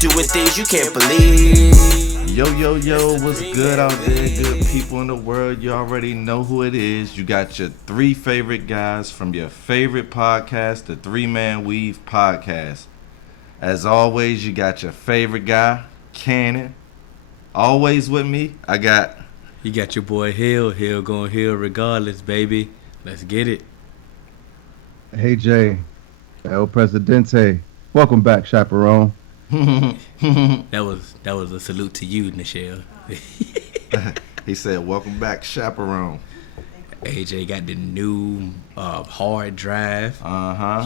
doing things you can't believe. Yo, what's good out there, good people in the world? You already know who it is. You got your three favorite guys from your favorite podcast, the 3-Man Weave Podcast. As always, you got your favorite guy, Cannon. Always with me, You got your boy Hill going Hill regardless, baby. Let's get it. Hey Jay, El Presidente. Welcome back, Chaperone. That was a salute to you, Nichelle. He said, welcome back, Chaperone. AJ got the new hard drive.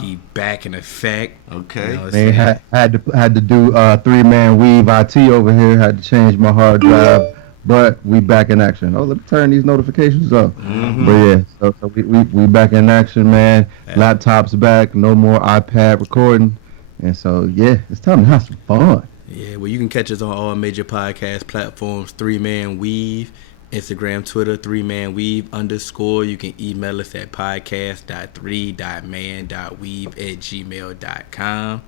He back in effect. Okay. You know They had to do 3-Man Weave IT over here. Had to change my hard drive, but we back in action. Oh, let me turn these notifications up. Mm-hmm. But yeah, so we back in action, man. Yeah. Laptops back. No more iPad recording, and so yeah, it's time to have some fun. Yeah, well, you can catch us on all major podcast platforms, 3-Man Weave, Instagram, Twitter, 3-Man-Weave _. You can email us at podcast.3.man.weave@gmail.com.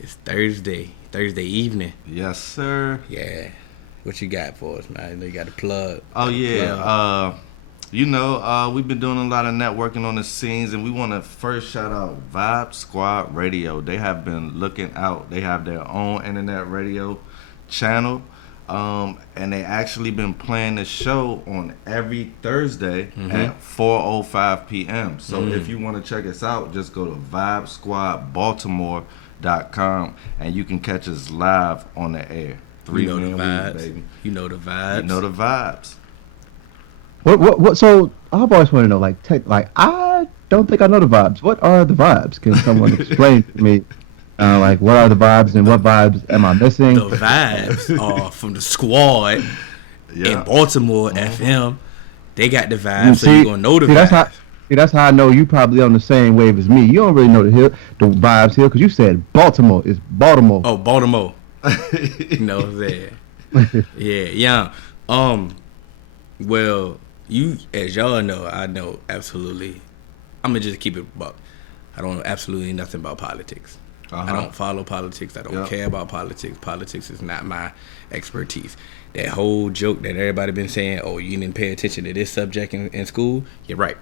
It's Thursday evening. Yes, sir. Yeah. What you got for us, man? You got a plug. Oh, yeah. We've been doing a lot of networking on the scenes, and we want to first shout out Vibe Squad Radio. They have been looking out. They have their own internet radio channel, and they actually been playing the show on every Thursday at 4:05 p.m. So if you want to check us out, just go to vibesquadbaltimore.com, and you can catch us live on the air. 3-Man Weave, baby. You know the vibes. You know the vibes. What? So I've always wanted to know, I don't think I know the vibes. What are the vibes? Can someone explain to me? What are the vibes and what vibes am I missing? The vibes are from the squad in Baltimore FM. They got the vibes, so you're going to know the vibes. That's how I know you probably on the same wave as me. You don't really know the vibes here because you said Baltimore. It's Baltimore. Oh, Baltimore. You know what I'm saying? Yeah. Well, you, as y'all know, I know absolutely. I'm going to just keep it buck. I don't know absolutely nothing about politics. I don't follow politics. I don't care about politics. Politics is not my expertise. That whole joke that everybody been saying, oh, you didn't pay attention to this subject in school, you're right.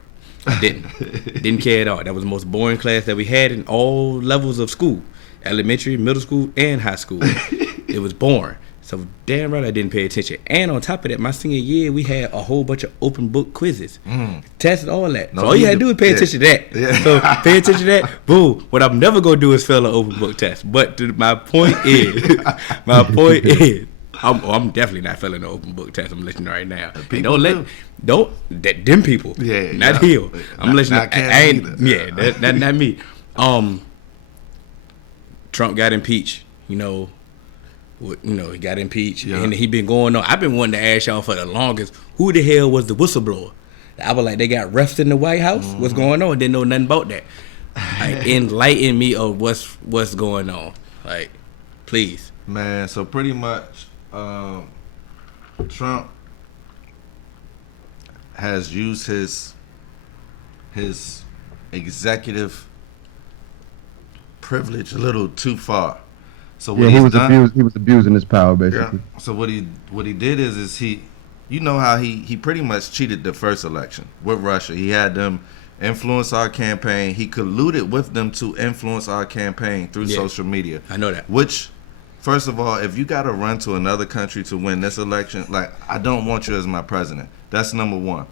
I didn't care at all. That was the most boring class that we had in all levels of school. Elementary, middle school, and high school. It was boring. So damn right I didn't pay attention. And on top of that, my senior year, we had a whole bunch of open book quizzes. Tests, all that. So all you had to do is pay attention to that. Yeah. So pay attention to that. Boom. What I'm never going to do is fail an open book test. But my point is, I'm definitely not failing an open book test. I'm letting you know right now. Them people. Yeah. Not Hill. I'm letting you know. That's not me. Trump got impeached, he got impeached, and he been going on. I've been wanting to ask y'all for the longest, who the hell was the whistleblower? I was like, they got refs in the White House? What's going on? Didn't know nothing about that. Enlighten me of what's going on. Like, please. Man, so pretty much Trump has used his executive privilege a little too far. So what he was abusing his power basically. Yeah. So what he did is he how he pretty much cheated the first election with Russia. He had them influence our campaign. He colluded with them to influence our campaign through social media. I know that. Which, first of all, if you got to run to another country to win this election, I don't want you as my president. That's number one.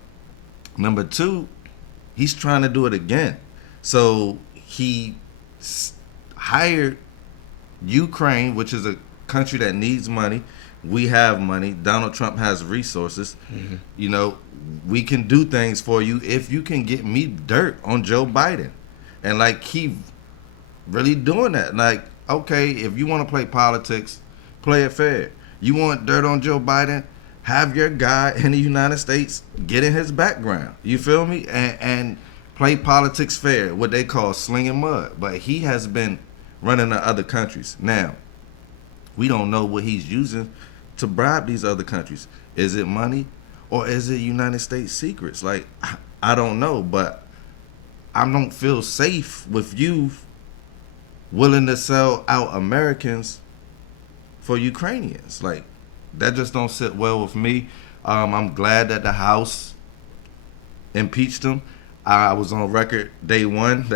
Number two, he's trying to do it again. So he hired Ukraine, which is a country that needs money. We have money. Donald Trump has resources. We can do things for you if you can get me dirt on Joe Biden. And he really doing that. Okay, if you want to play politics, play it fair. You want dirt on Joe Biden, have your guy in the United States get in his background. You feel me? And play politics fair, what they call slinging mud. But he has been running to other countries. Now, we don't know what he's using to bribe these other countries. Is it money or is it United States secrets? I don't know, but I don't feel safe with you willing to sell out Americans for Ukrainians. Like, that just don't sit well with me. I'm glad that the House impeached him. I was on record day one,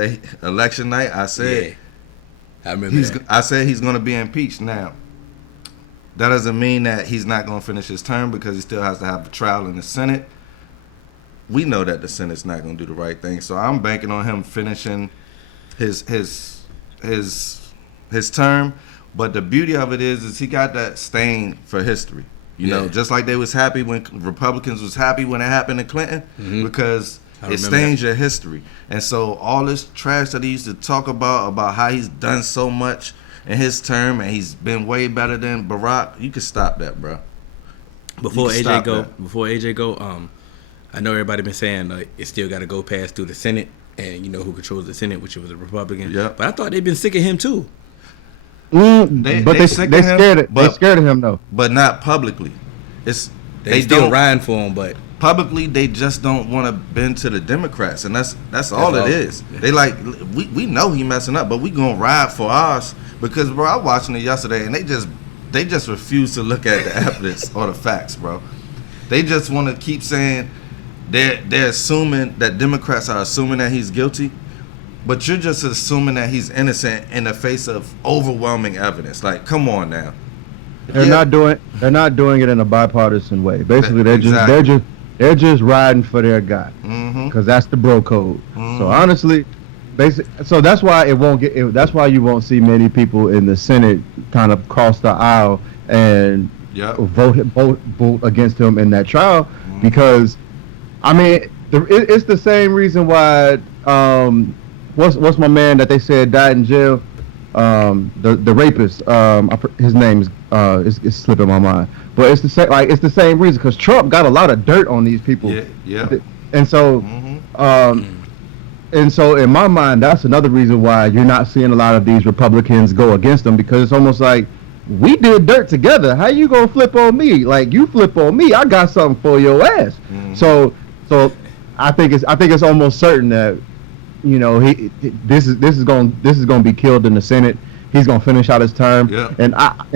election night. I said, I remember that. I said he's going to be impeached. Now, that doesn't mean that he's not going to finish his term because he still has to have a trial in the Senate. We know that the Senate's not going to do the right thing, so I'm banking on him finishing his term. But the beauty of it is he got that stain for history. You know, just like they was happy when Republicans was happy when it happened to Clinton, because it stains your history. And so all this trash that he used to talk about how he's done so much in his term and he's been way better than Barack, you can stop that, bro. Before AJ go, I know everybody been saying like it still got to go past through the Senate, and you know who controls the Senate, which was a Republican. Yeah. But I thought they'd been sick of him too. They scared of him though. But not publicly. They still riding for him, but publicly they just don't want to bend to the Democrats, and that's all it is. They like we know he messing up, but we gonna ride for ours because, bro, I was watching it yesterday, and they just refuse to look at the evidence or the facts, bro. They just want to keep saying they're assuming that Democrats are assuming that he's guilty. But you're just assuming that he's innocent in the face of overwhelming evidence. Like, come on now. They're not doing it in a bipartisan way. Basically, they're just riding for their guy because that's the bro code. So honestly, so that's why that's why you won't see many people in the Senate kind of cross the aisle and vote against him in that trial because, I mean, it's the same reason why. What's my man that they said died in jail? The rapist. His name is slipping my mind. But it's the same reason because Trump got a lot of dirt on these people. Yeah. And so in my mind, that's another reason why you're not seeing a lot of these Republicans go against them because it's almost like we did dirt together. How you gonna flip on me? Like you flip on me, I got something for your ass. So I think it's almost certain that. You know, this is going to be killed in the Senate. He's going to finish out his term. Yeah. And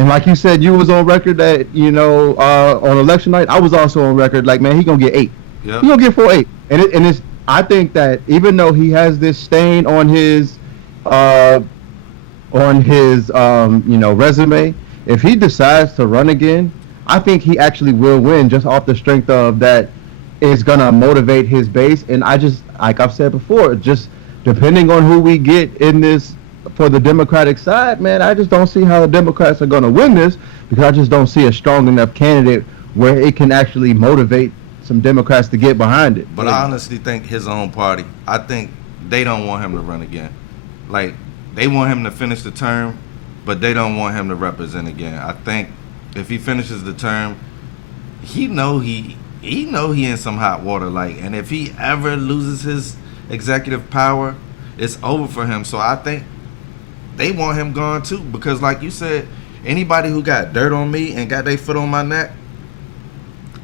like you said, you was on record that on election night. I was also on record like, man, he going to get 8. Yeah. He going to get 4-8. And it's I think that even though he has this stain on his resume, if he decides to run again, I think he actually will win just off the strength of that. It's gonna motivate his base, and I just, like I've said before, just depending on who we get in this for the Democratic side, man, I just don't see how the Democrats are gonna win this because I just don't see a strong enough candidate where it can actually motivate some Democrats to get behind it. But I honestly think his own party, I think they don't want him to run again. Like, they want him to finish the term, but they don't want him to represent again. I think if he finishes the term, he in some hot water, like, and if he ever loses his executive power, it's over for him. So I think they want him gone too, because like you said, anybody who got dirt on me and got their foot on my neck,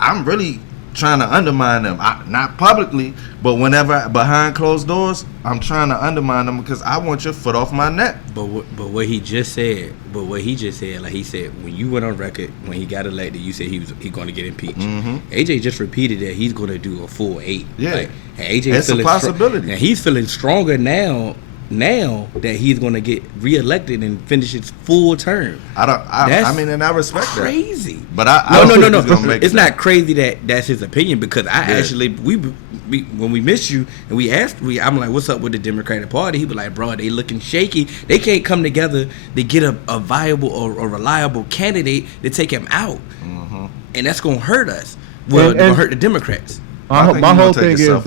I'm really trying to undermine them. Not publicly, but whenever behind closed doors, I'm trying to undermine them because I want your foot off my neck. But what he just said, like he said, when you went on record when he got elected, you said he's going to get impeached. AJ just repeated that he's going to do a full 8. Yeah, like, and AJ it's a possibility. And he's feeling stronger now that he's going to get reelected and finish his full term. I mean, and I respect crazy. That. But no. It's not crazy that's his opinion because actually we when we missed you and I'm like, what's up with the Democratic Party? He was like, bro, they looking shaky. They can't come together to get a viable or a reliable candidate to take him out, and that's gonna hurt us. Well, it's gonna hurt the Democrats. My whole thing is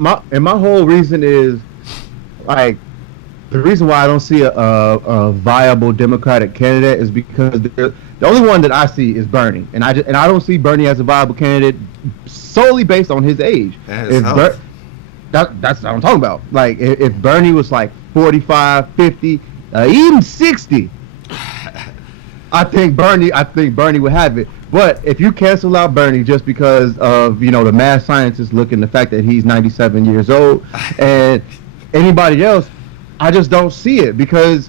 my whole reason is. Like, the reason why I don't see a viable Democratic candidate is because the only one that I see is Bernie, and I don't see Bernie as a viable candidate solely based on his age. That's what I'm talking about. Like, if Bernie was like 45, 50, even 60, I think Bernie would have it. But if you cancel out Bernie just because of the mad scientists looking the fact that he's 97 years old and anybody else, I just don't see it because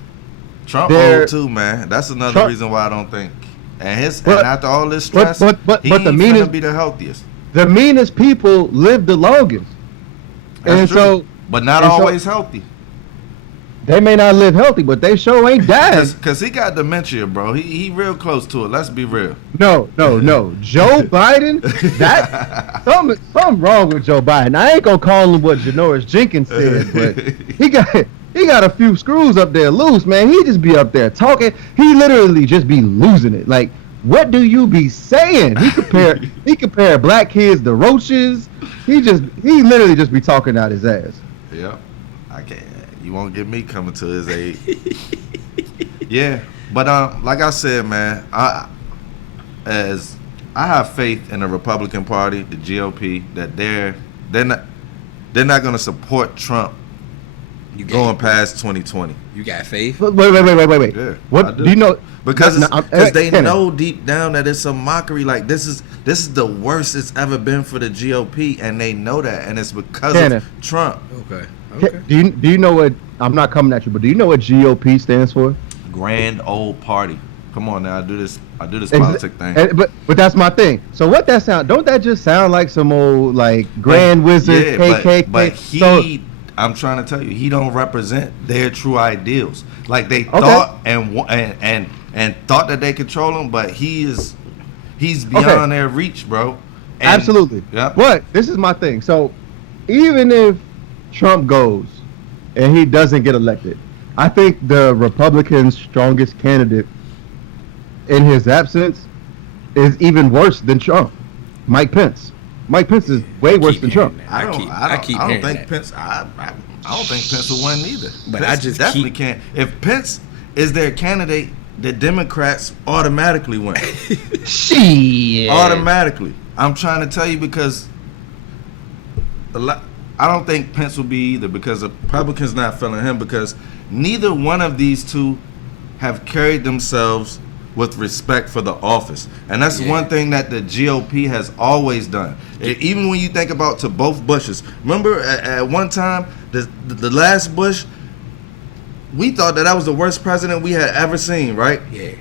Trump old too, man. That's another reason why I don't think. And after all this stress, but the meanest be the healthiest. The meanest people live the longest. That's true. But not always healthy. They may not live healthy, but they sure ain't dying. Cause he got dementia, bro. He real close to it. Let's be real. No. Joe Biden, something wrong with Joe Biden. I ain't gonna call him what Janoris Jenkins said, but he got a few screws up there loose, man. He just be up there talking. He literally just be losing it. Like, what do you be saying? He compare black kids to roaches. He literally just be talking out his ass. Yep. I can't. You won't get me coming to his aid. Yeah, but like I said, man, I have faith in the Republican Party, the GOP, that they're not gonna support Trump going past 2020. You got faith? Wait. Yeah, what do you know? Because they know deep down that it's a mockery. Like this is the worst it's ever been for the GOP, and they know that, and it's because of Trump. Okay. Do you know what? I'm not coming at you, but do you know what GOP stands for? Grand Old Party. Come on now, I do this politic thing. But that's my thing. So what that sound? Don't that just sound like some old like Grand Wizard KKK? But I'm trying to tell you, he don't represent their true ideals. Like they thought and thought that they control him, but he's beyond their reach, bro. And, absolutely. Yeah. But this is my thing. So even if Trump goes and he doesn't get elected, I think the Republicans' strongest candidate in his absence is even worse than Trump. Mike Pence. Mike Pence is way worse than Trump. I don't think Pence will win either. But Pence I just definitely can't. If Pence is their candidate, the Democrats automatically win. Shit. Automatically. I'm trying to tell you because I don't think Pence will be either, because the Republicans not feeling him, because neither one of these two have carried themselves with respect for the office. And that's one thing that the GOP has always done. Even when you think about to both Bushes. Remember at one time, the last Bush, we thought that was the worst president we had ever seen, right? Yeah.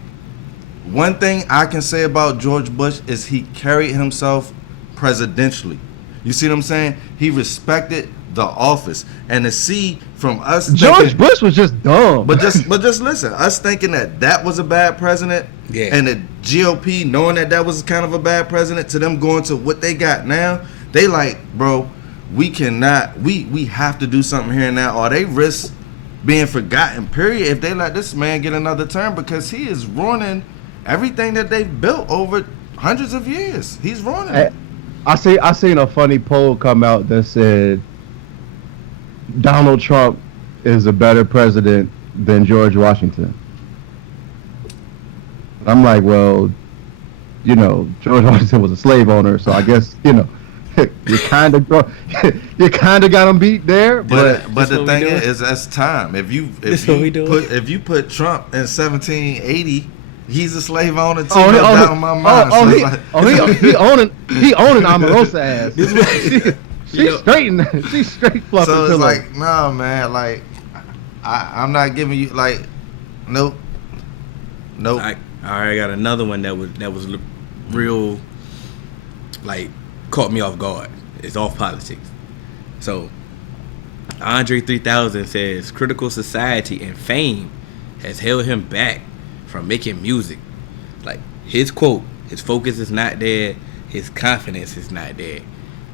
One thing I can say about George Bush is he carried himself presidentially. You see what I'm saying? He respected the office. And to see from us, George Bush was just dumb. But just listen, us thinking that was a bad president, and the GOP knowing that was kind of a bad president, to them going to what they got now, they like, bro, we cannot, we have to do something here and now, or they risk being forgotten, period, if they let this man get another term, because he is ruining everything that they've built over hundreds of years. He's ruining it. I seen a funny poll come out that said Donald Trump is a better president than George Washington. I'm like, well, George Washington was a slave owner, so I guess you kind of got him beat there. But the thing is, that's time. If you put Trump in 1780. He's a slave owner too. Down my mind. He owning Omarosa ass. She's straight fluffing. So it's like, nah, man. Like, I'm not giving you nope. I already got another one that was real, like, caught me off guard. It's off politics. So, Andre 3000 says critical society and fame has held him back from making music. Like, his quote, his focus is not there, his confidence is not there.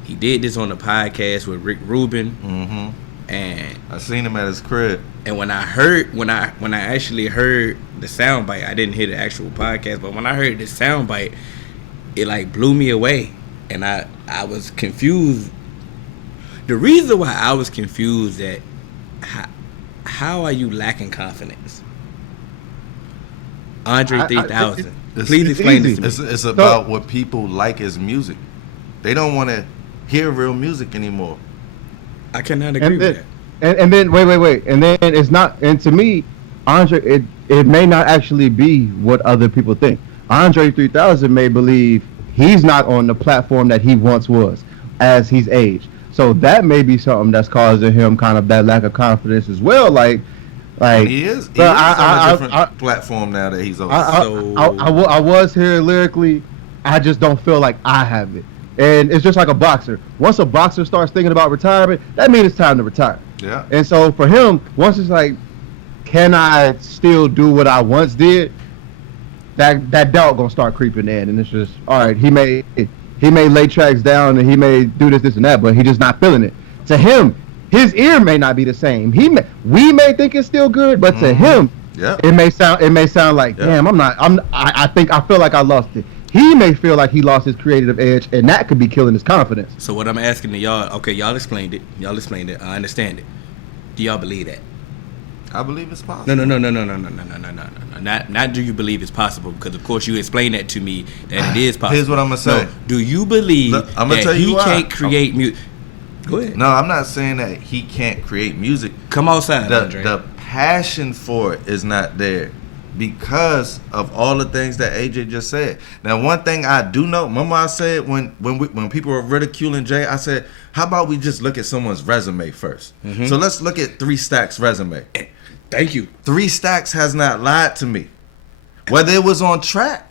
He did this on a podcast with Rick Rubin, and I seen him at his crib. And when I actually heard the soundbite, I didn't hear the actual podcast, but when I heard the soundbite, it like blew me away, and I was confused. The reason why I was confused that how are you lacking confidence? Andre 3000. Please explain this to me. It's about what people like as music. They don't want to hear real music anymore. I cannot agree with that. And then wait. And then it's not. And to me, Andre, it may not actually be what other people think. Andre 3000 may believe he's not on the platform that he once was as he's aged. So that may be something that's causing him kind of that lack of confidence as well. Like Like he is but on a different platform now that he's on. I was here lyrically. I just don't feel like I have it. And it's just like a boxer. Once a boxer starts thinking about retirement, that means it's time to retire. Yeah. And so for him, once it's like, can I still do what I once did? That doubt gonna start creeping in, and it's just all right. He may lay tracks down and he may do this and that, but he just not feeling it. To him, his ear may not be the same. We may think it's still good, but to him, it may sound like, damn, I feel like I lost it. He may feel like he lost his creative edge, and that could be killing his confidence. So what I'm asking to y'all, okay, y'all explained it. I understand it. Do y'all believe that? I believe it's possible. No. Not do you believe it's possible? Because of course you explained that to me that it is possible. Here's what I'm gonna say. No, do you believe that he can't create music? Go ahead. No, I'm not saying that he can't create music. Come outside, Andre. The passion for it is not there because of all the things that AJ just said. Now, one thing I do know, remember I said when people were ridiculing Jay, I said, how about we just look at someone's resume first? Mm-hmm. So let's look at 3 Stacks' resume. Thank you. 3 Stacks has not lied to me. Whether it was on track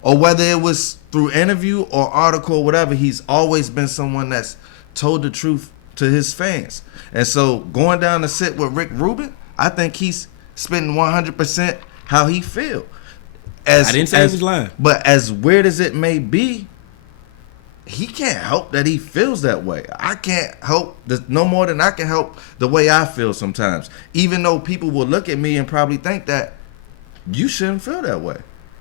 or whether it was through interview or article or whatever, he's always been someone that's told the truth to his fans. And so going down to sit with Rick Rubin, I think he's spitting 100% how he feel. I didn't say he was lying. But as weird as it may be, he can't help that he feels that way. I can't help no more than I can help the way I feel sometimes. Even though people will look at me and probably think that you shouldn't feel that way.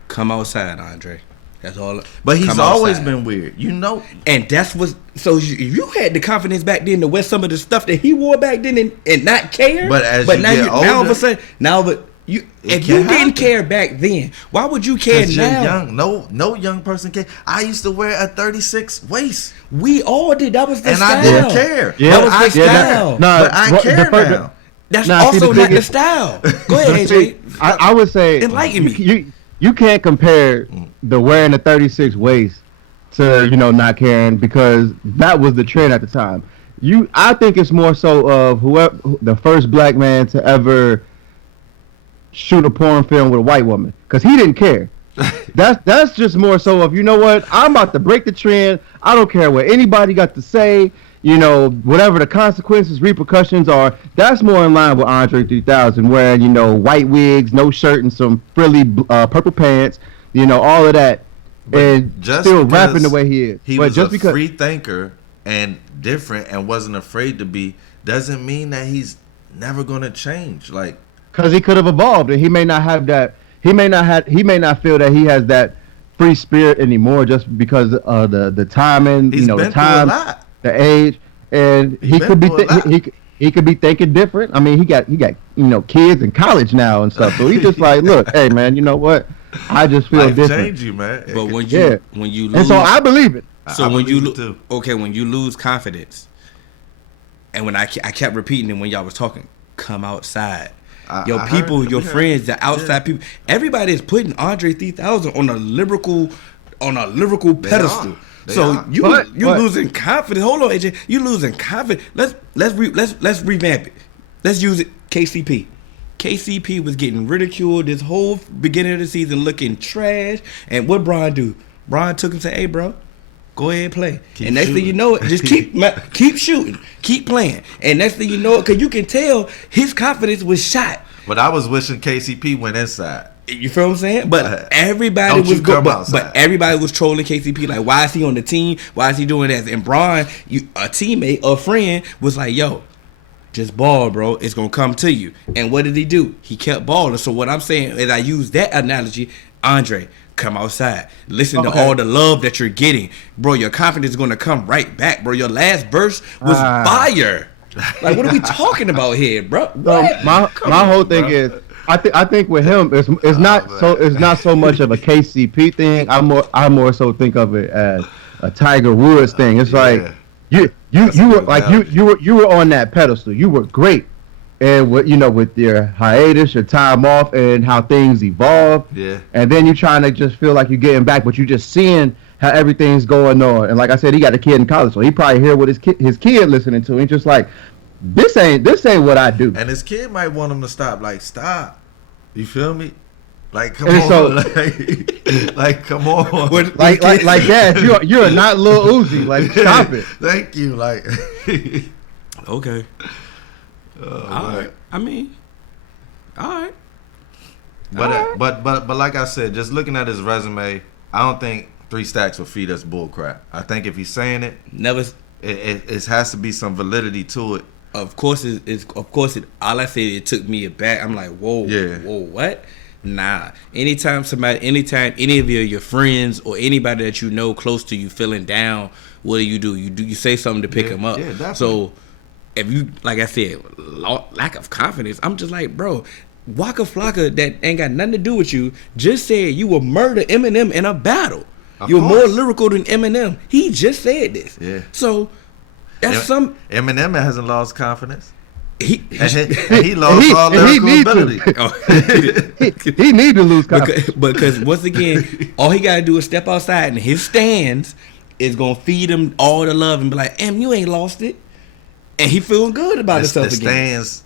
Come outside, Andre. That's all. But he's always been weird, you know. And that's what. So you had the confidence back then to wear some of the stuff that he wore back then and not care. But as but you now get older, now all of a sudden if you didn't care back then, why would you care now? You're young. No young person care. I used to wear a 36 waist. We all did. That was the style. And I didn't care. Yeah, that was the style. But I care now. That's also not the style. Go ahead, AJ. I would say enlighten me. You can't compare the wearing a 36 waist to not caring, because that was the trend at the time. I think it's more so of whoever the first black man to ever shoot a porn film with a white woman, because he didn't care. That's just more so of, what, I'm about to break the trend. I don't care what anybody got to say. Whatever the consequences, repercussions are. That's more in line with Andre 3000, wearing white wigs, no shirt, and some frilly purple pants. All of that, and still rapping the way he is. He was just a free thinker and different and wasn't afraid to be, doesn't mean that he's never gonna change. Like, because he could have evolved, and he may not have that. He may not feel that he has that free spirit anymore, just because of the timing, the time, the age, and he could be he could be thinking different. I mean, he got kids in college now and stuff. So he's just like, look, hey man, you know what? I just feel life different. Change you, man. But when you lose, and so I believe it. So when you lose confidence, and when I kept repeating it when y'all was talking, come outside. Your friends, the outside people, everybody is putting Andre 3000 on a lyrical pedestal. So you losing confidence. Hold on, AJ. You losing confidence. Let's revamp it. Let's use it. KCP. KCP was getting ridiculed this whole beginning of the season, looking trash. And what Bron do? Bron took him and said, "Hey, bro, go ahead and play." And next thing you know it, just keep shooting, keep playing. And next thing you know it, because you can tell his confidence was shot. But I was wishing KCP went inside. You feel what I'm saying? But everybody was good. But everybody was trolling KCP. Like, why is he on the team? Why is he doing that? And Bron, a teammate, a friend, was like, yo, just ball, bro. It's going to come to you. And what did he do? He kept balling. So what I'm saying is, I use that analogy, Andre, come outside. Listen to all the love that you're getting. Bro, your confidence is going to come right back, bro. Your last verse was fire. Like, what are we talking about here, bro? My whole thing is, I think with him, it's not so much of a KCP thing. I more so think of it as a Tiger Woods thing. It's like you were on that pedestal. You were great, and with your hiatus, your time off, and how things evolve. Yeah. And then you're trying to just feel like you're getting back, but you're just seeing how everything's going on. And like I said, he got a kid in college, so he probably hear what his kid listening to. And just like, this ain't what I do. And his kid might want him to stop. Like, stop. You feel me? Like, come And on. so- like, come on. Like that. You're not Lil Uzi. Like, stop it. Thank you. Like, Okay. oh, All man. right. I mean, all right. But like I said, just looking at his resume, I don't think 3 Stacks will feed us bullcrap. I think if he's saying it, Never. it has to be some validity to it. Of course, all I said, it took me aback. I'm like, whoa, Yeah. whoa, what? Nah. Anytime any of your friends or anybody that you know close to you feeling down, what do? You say something to pick them up. Yeah, definitely. So if you, like I said, lack of confidence, I'm just like, bro, Waka Flocka that ain't got nothing to do with you just said you will murder Eminem in a battle. You're course. more lyrical than Eminem. He just said this. Yeah. So that's Eminem hasn't lost confidence. he He lost all lyrical ability. He need to lose confidence. because once again, all he gotta do is step outside, and his stands is gonna feed him all the love and be like, you ain't lost it," and he feeling good about himself The again. stands,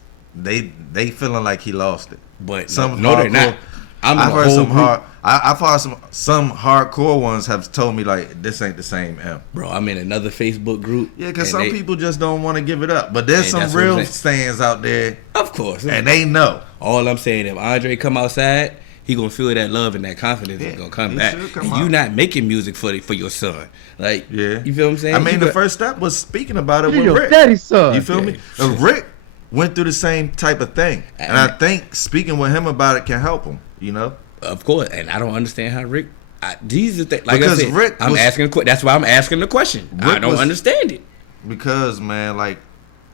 they feeling like he lost it. But Some no, they're hardcore- not. I've heard whole some group. I've heard some hardcore ones have told me like this ain't the same M. Bro, I'm in another Facebook group. Yeah, because and some people just don't want to give it up. But there's And some that's what I'm real saying. stands out there, of course, and they know. all I'm saying, if Andre come outside, he gonna feel that love and that confidence is gonna come he back. should come And you out. not making music for your son, like Yeah, you feel what I'm saying? I mean, You the got- first step was speaking about it You're with your Rick. daddy's son. You feel me? Yeah. Rick went through the same type of thing, and I think speaking with him about it can help him. You know. Of course, and I don't understand how Rick. These are things like Because I said. Rick I'm was- asking. That's why I'm asking the question. I Rick don't was- understand it. Because man, like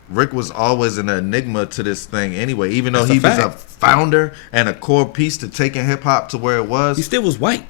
Rick was always an enigma to this thing anyway. Even though That's he a was a fact. founder and a core piece to taking hip hop to where it He was, still was white,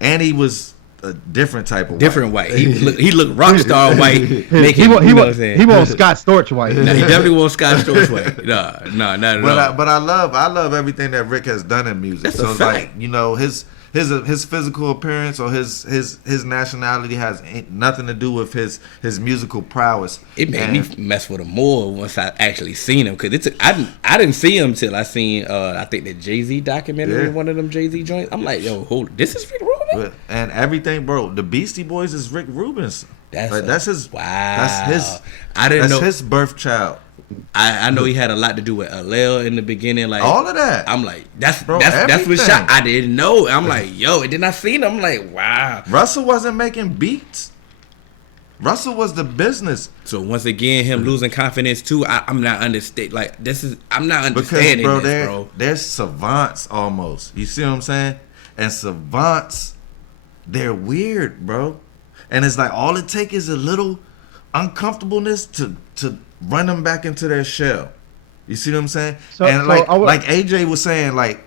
and he was a different type of different white. He looked rock star white. Making, He want you know what I'm saying? he wants Scott Storch white. Nah, he definitely wants Scott Storch white. No, not at all. But I love everything that Rick has done in music. That's so a it's fact. like, you know, his physical appearance or his nationality has nothing to do with his musical prowess. It made And me mess with him more once I actually seen him, because I didn't see him till I seen I think the Jay-Z documentary, Yeah. one of them Jay-Z joints. I'm like, yo, this is Rick Rubin. and everything, bro. The Beastie Boys is Rick Rubin's. That's his. Wow. That's his. I didn't That's know. his birth child. I know he had a lot to do with Allele in the beginning, like All of that. I'm like, that's Bro, what everything. shot. I didn't know. I'm like, yo, and then I seen him. I'm like, wow. Russell wasn't making beats. Russell was the business. So once again, him losing confidence too. I'm not understand. Like I'm not Because, understanding bro, this, bro. they're savants almost. You see what I'm saying? And savants, they're weird, bro. And it's like all it takes is a little uncomfortableness to run them back into their shell. You see what I'm saying? So like AJ was saying, like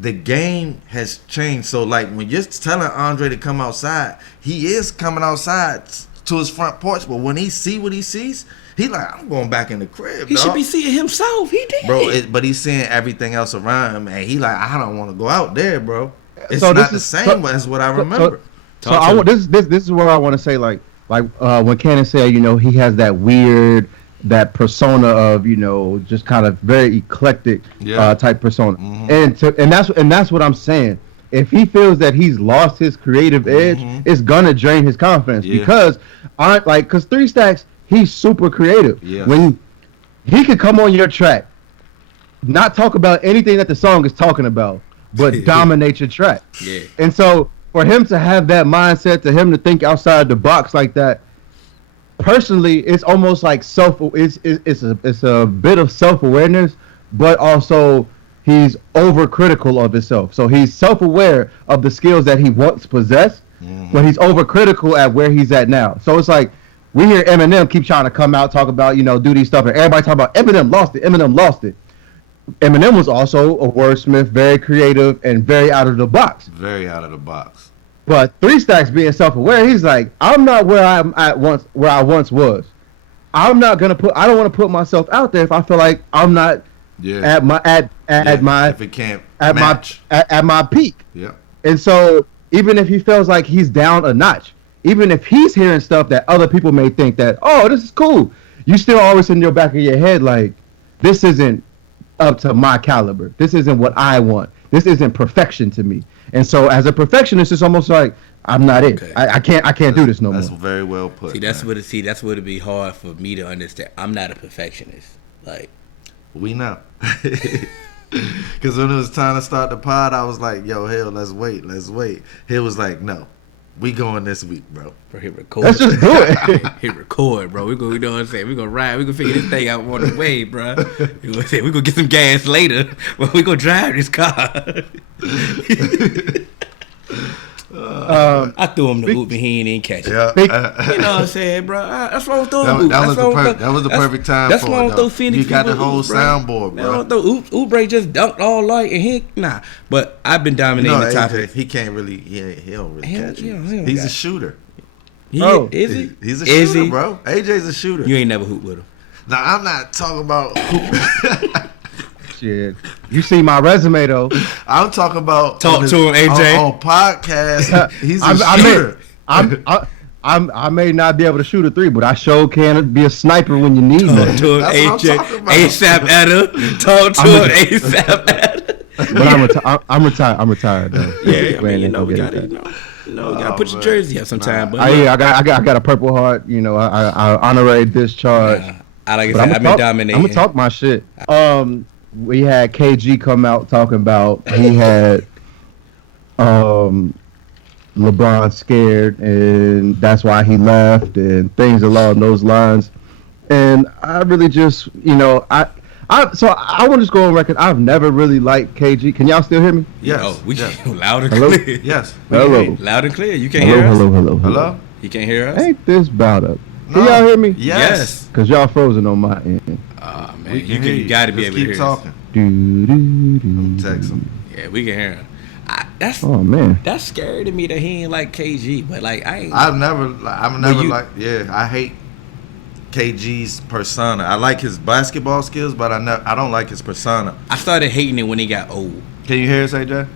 the game has changed. So like when you're telling Andre to come outside, he is coming outside to his front porch. But when he see what he sees, he like, I'm going back in the crib. He dog. should be seeing himself. He did, Bro, but he's seeing everything else around him, and he like, I don't want to go out there, bro. It's So not this the is- same as what I remember. So I want this is where I want to say like when Cannon said, you know, he has that persona of, you know, just kind of very eclectic type persona. Mm-hmm. And that's what I'm saying. If he feels that he's lost his creative edge, it's gonna drain his confidence because 3 Stacks, he's super creative. Yeah. When he could come on your track, not talk about anything that the song is talking about, but dominate your track. Yeah. And so for him to have that mindset, to him to think outside the box like that, personally, it's almost like it's a bit of self-awareness, but also he's overcritical of himself. So he's self-aware of the skills that he once possessed, but he's overcritical at where he's at now. So it's like we hear Eminem keep trying to come out, talk about, you know, do these stuff, and everybody talk about Eminem lost it. Eminem was also a wordsmith, very creative and very out of the box. Very out of the box. But 3 Stacks being self-aware, he's like, I'm not where I once was. I don't want to put myself out there if I feel like I'm not at if it can't match. my peak. Yeah. And so even if he feels like he's down a notch, even if he's hearing stuff that other people may think that, oh, this is cool, you still always in your back of your head like, this isn't up to my caliber. This isn't what I want. This isn't perfection to me. And so as a perfectionist, it's almost like I'm not it. Okay. I can't do this no more. That's very well put. That's what it'd be hard for me to understand. I'm not a perfectionist. Like, we know. Because when it was time to start the pod, I was like, yo, hell, let's wait. He was like, no, we going this week, bro. Bro, hit record. Let's just do it. Hit record, bro. We gonna, you know what I'm saying? We gonna ride. We gonna figure this thing out on the way, bro. We gonna get some gas later, but we gonna drive this car. I threw him the hoop and he ain't catch it. Yeah. You know what I'm saying, bro? That's why I'm throwing hoop. That was the perfect time that's for why it, I'm though. Phoenix. You got the people whole hoop, bro. soundboard, Man, bro. I don't throw Oubre just dunked all light and he nah. But I've been dominating the top. AJ, he can't really. He don't really catch it. He He's a shooter. Is he? He's a shooter, bro. AJ's a shooter. You ain't never hooped with him. Now I'm not talking about. Shit. You see my resume though. I'm talking about Talk to him, AJ. on podcast. He's a shooter. I may not be able to shoot a 3, but I sure can be a sniper when you need Talk me. to him, That's what I'm AJ. talking about. ASAP at him. Talk to him, ASAP at him. But I'm retired. I'm retired though. Yeah, I mean, Man, we go got get it. that. You gotta put your jersey up sometime. But I got a Purple Heart. You know, I honorary discharge. I like I But said, I've been dominating. I'm gonna talk my shit. We had KG come out talking about he had LeBron scared and that's why he left and things along those lines. And I really just, I want to just go on record. I've never really liked KG. Can y'all still hear me? Yes. Oh, we yes. can loud and Hello? clear. Yes. Hello. Loud and clear. You can't hear us. Hello. You can't hear us. Ain't this about up? Can No. y'all hear me? Yes. Cause y'all frozen on my end. Man, We can hear you gotta be Just able to keep hear talking. Text him. us. Yeah, we can hear him. Oh man. That's scary to me that he ain't like KG, but like I've never you- I hate KG's persona. I like his basketball skills, but I don't like his persona. I started hating it when he got old. Can you hear us, AJ?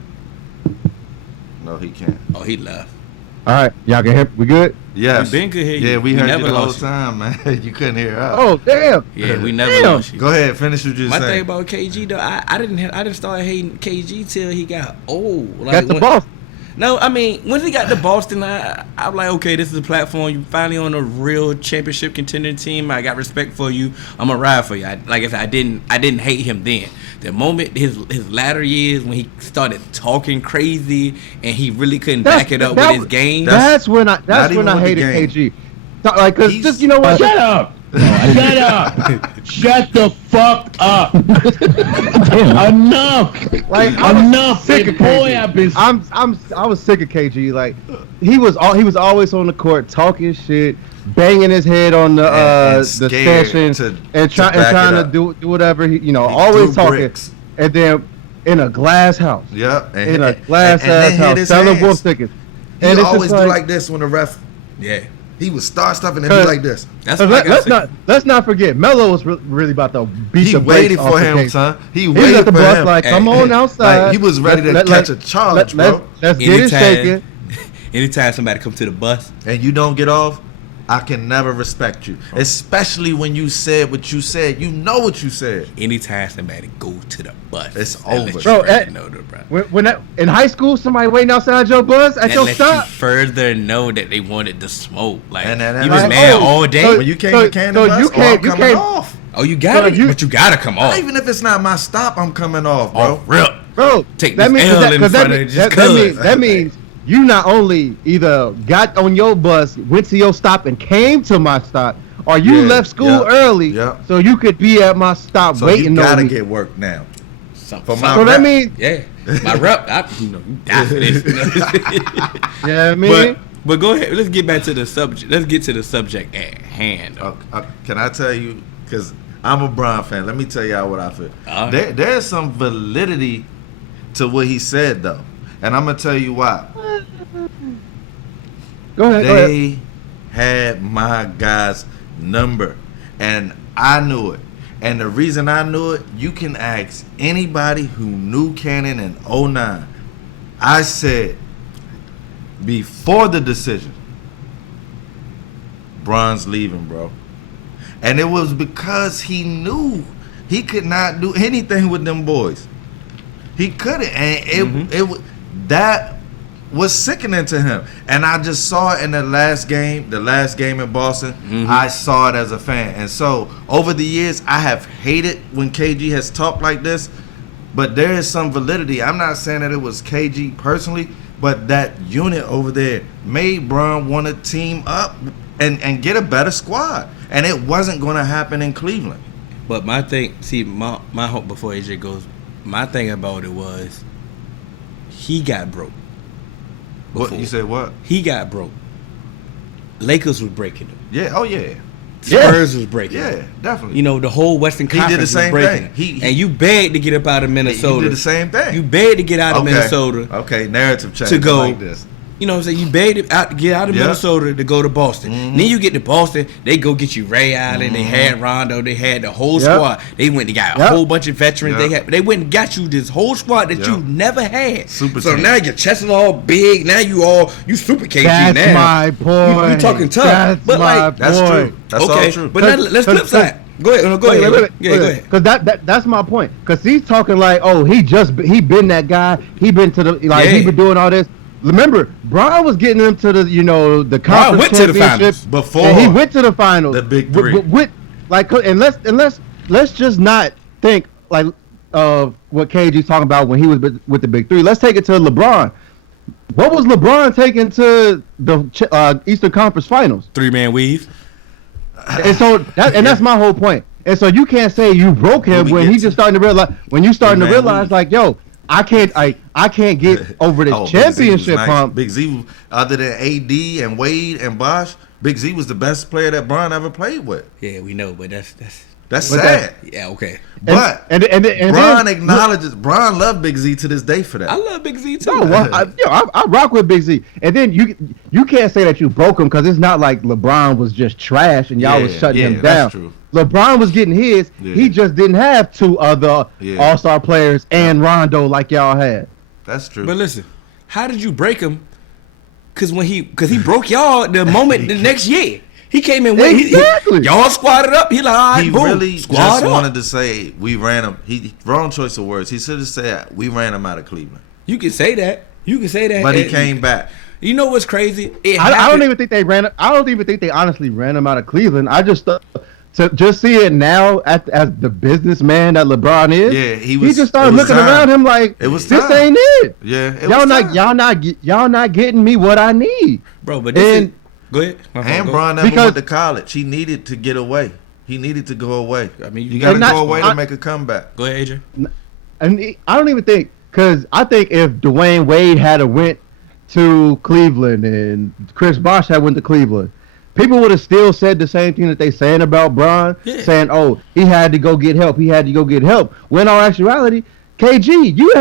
No, he can't. Oh, he left. All right, y'all can hear. We good? Yes. We been good here. Yeah, we heard never you the whole lost you. time, man. You couldn't hear us. Oh damn. Yeah, we never Damn. lost you. Go ahead, finish what you My saying. thing about KG though, I didn't start hating KG till he got old. Like That's the when- boss. No, I mean when he got to Boston, I'm like, okay, this is a platform. You finally on a real championship contending team. I got respect for you. I'm gonna ride for you. Like I said, I didn't hate him then. The moment his latter years when he started talking crazy and he really couldn't back it up with his game. That's when I even with the hated game. KG. Like, cause just you know what? Shut up! Shut up! Shut the fuck up! Enough! Like Enough! sick of Boy, KG. I've been. I was sick of KG. Like he was always on the court talking shit, banging his head on the And the scared stanchion to and back trying it to up. do whatever he threw always talking. bricks. And then in a glass house. Yep. In a glass then hit house his selling hands. wolf tickets. He And it's always just do like this when the ref. Yeah, He would start stuff and then be like this. that's what I got. Let's not forget Melo was really about to beat He the brakes waited off for the him, case. son. He He was waited at the for bus him. like, come Hey, on outside. like, he was ready to catch a charge, bro. Let's get it shaking. Anytime somebody come to the bus, And you don't get off, I can never respect you. Especially when you said what you said. You know what you said. anytime somebody go to the bus, It's that over. lets you Bro, further know that, bro. When in high school, somebody waiting outside your bus at That your lets stop. you further know that they wanted to smoke. Like And then- you was like, mad oh, all day. so- When you came so- to Canada so bus, you I'm can't- you coming can't- off. Oh, you got it, you- but you gotta come off. Even if it's not my stop, I'm coming off, bro. Off rip. Bro, Take that this means L that, in 'cause front that, of means, it just that, 'cause. means that means you not only either got on your bus, went to your stop, and came to my stop, or you Yeah, left school yeah, early yeah. so you could be at my stop So waiting you on gotta me. get work now. Something. For my So that rep. means, Yeah, my rep. You die for this. yeah, I mean, But go ahead. Let's get back to the subject. Let's get to the subject at hand. Can I tell you? Because I'm a Bron fan. Let me tell y'all what I feel. All right. There's some validity to what he said, though. And I'm going to tell you why. go ahead. Go ahead. They had my guy's number. And I knew it. And the reason I knew it, you can ask anybody who knew Cannon in 09. I said, before the decision, Bron's leaving, bro. And it was because he knew he could not do anything with them boys. He couldn't, and that was sickening to him. And I just saw it in the last game in Boston. I saw it as a fan. And so over the years, I have hated when KG has talked like this, but there is some validity. I'm not saying that it was KG personally, but that unit over there made Bron want to team up and get a better squad. And it wasn't going to happen in Cleveland. But my thing, my hope before AJ goes, my thing about it was he got broke. What you said? What he got broke? Lakers was breaking him. Yeah. Oh yeah. Spurs was breaking. Yeah, him. definitely. You know, the whole Western Conference did the same was breaking. thing. And you begged to get up out of Minnesota. He did the same thing. You begged to get out of Minnesota. Okay, narrative change. To go. I like this. You know what I'm saying? You begged to get out of Minnesota to go to Boston. Then you get to Boston, they go get you Ray Allen. They had Rondo. They had the whole squad. They went and got a whole bunch of veterans. They went and got you this whole squad that you never had. Super so team. now your chest is all big. Now you super KG That's now. my point. You talking tough. That's but my like that's point. true. That's okay, all true. but now let's flip side. Go ahead. Go ahead. Yeah, go ahead. Because that's my point. Because he's talking like, oh, he been that guy. He been to the he been doing all this. Remember, Bron was getting them to the conference went to the finals before. And he went to the finals. The big three. Let's just not think like what KG's talking about when he was with the big three. Let's take it to LeBron. What was LeBron taking to the Eastern Conference Finals? 3-man weave. And so that's my whole point. And so you can't say you broke him when he's just starting to realize like, yo, I can't get over this championship hump. Big Z, other than AD and Wade and Bosh, Big Z was the best player that Bron ever played with. Yeah, we know, but that's sad. Yeah, okay. But and Bron acknowledges Bron loved Big Z to this day for that. I love Big Z too. No, I rock with Big Z. And then you can't say that you broke him because it's not like LeBron was just trash and y'all was shutting him down. That's true. LeBron was getting his. Yeah. He just didn't have two other all-star players and Rondo like y'all had. That's true. But listen, how did you break him? Because he broke y'all the next year. He came in with y'all squatted up. He like, all right, he boom, really squad just up. wanted to say we ran him. Wrong choice of words. He should have said we ran him out of Cleveland. You can say that. But he came back. You know what's crazy? I don't even think they ran. I don't even think they honestly ran him out of Cleveland. I just to just see it now as the businessman that LeBron is. Yeah, he just started looking around him like, it was this time. ain't it. Yeah, y'all not getting me what I need. Bro, but this is, go ahead. And Bron never went to college. He needed to get away. He needed to go away. I mean, you got to go away to make a comeback. Go ahead, AJ. And I don't even think, because I think if Dwayne Wade had went to Cleveland and Chris Bosh had went to Cleveland, people would have still said the same thing that they saying about Bron, saying, oh, he had to go get help. When in all actuality, KG, you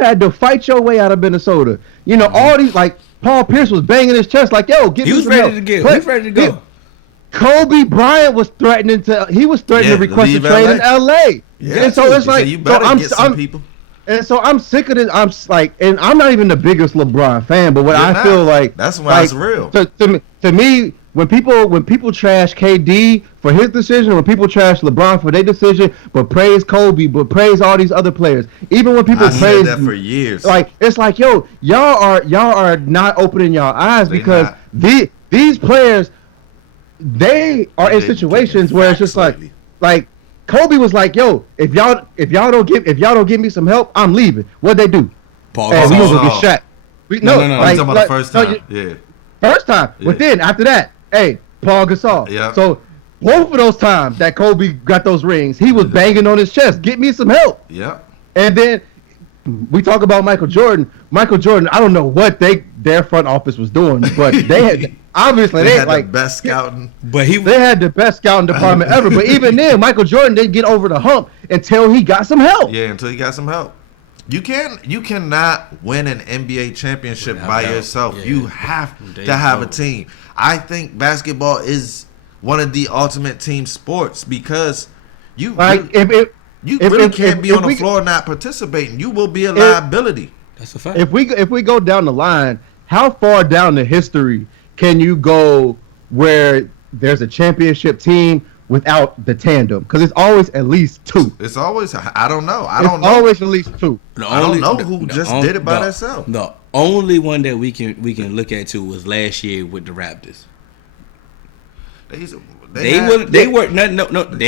had to fight your way out of Minnesota. You know, all these, like, Paul Pierce was banging his chest like, yo, get me some help. He was ready to go. Kobe Bryant was threatening to request a trade in LA. Yeah, and so it's like, you better get some people. And so I'm sick of this. I'm like, and I'm not even the biggest LeBron fan, but feel like that's why it's real. To me, when people trash KD for his decision, when people trash LeBron for their decision, but praise Kobe, but praise all these other players, even when people praise that for years, like it's like, yo, y'all are not opening y'all eyes because these players, they are in situations where it's just like Kobe was like, yo, if y'all don't give me some help, I'm leaving. What'd they do? Paul we gonna get shot. No. I'm talking about the first time. First time. But then after that, hey, Paul Gasol. Yeah. So both of those times that Kobe got those rings, he was banging on his chest, get me some help. Yeah. And then we talk about Michael Jordan. Michael Jordan, I don't know what their front office was doing, but they had obviously they had the best scouting. But they had the best scouting department ever. But even then, Michael Jordan didn't get over the hump until he got some help. Yeah, until he got some help. You cannot win an NBA championship by yourself. Yeah. You have to have a team. I think basketball is one of the ultimate team sports because you really can't be on the floor not participating. You will be a liability. That's a fact. If we go down the line, how far down the history can you go where there's a championship team without the tandem because it's always at least two. It's always. I don't know. I It's don't know. always at least two. I don't know who just did it by themselves. The only one that we can look at too was last year with the Raptors. They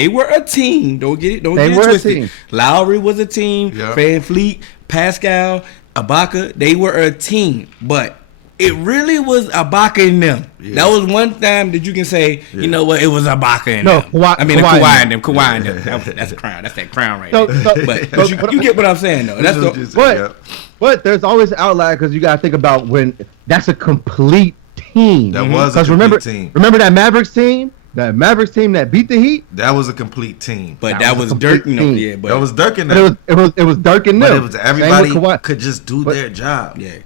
were a team. Don't get it twisted. Lowry was a team. Yeah. Van Fleet, Pascal, Ibaka, they were a team. But it really was Ibaka and them. Yeah. That was one time that you can say, you know what, it was Ibaka and them. Kawhi and them. Kawhi and them. That's a crown. That's that crown right there. But you get what I'm saying though. But there's always an outlier because you got to think about when that's a complete team. That was a complete team. Remember that Mavericks team? That Mavericks team that beat the Heat? That was a complete team. But that was Dirk, but that was Dirk and them. It was Dirk and them. But it was everybody could just do their job. Yeah.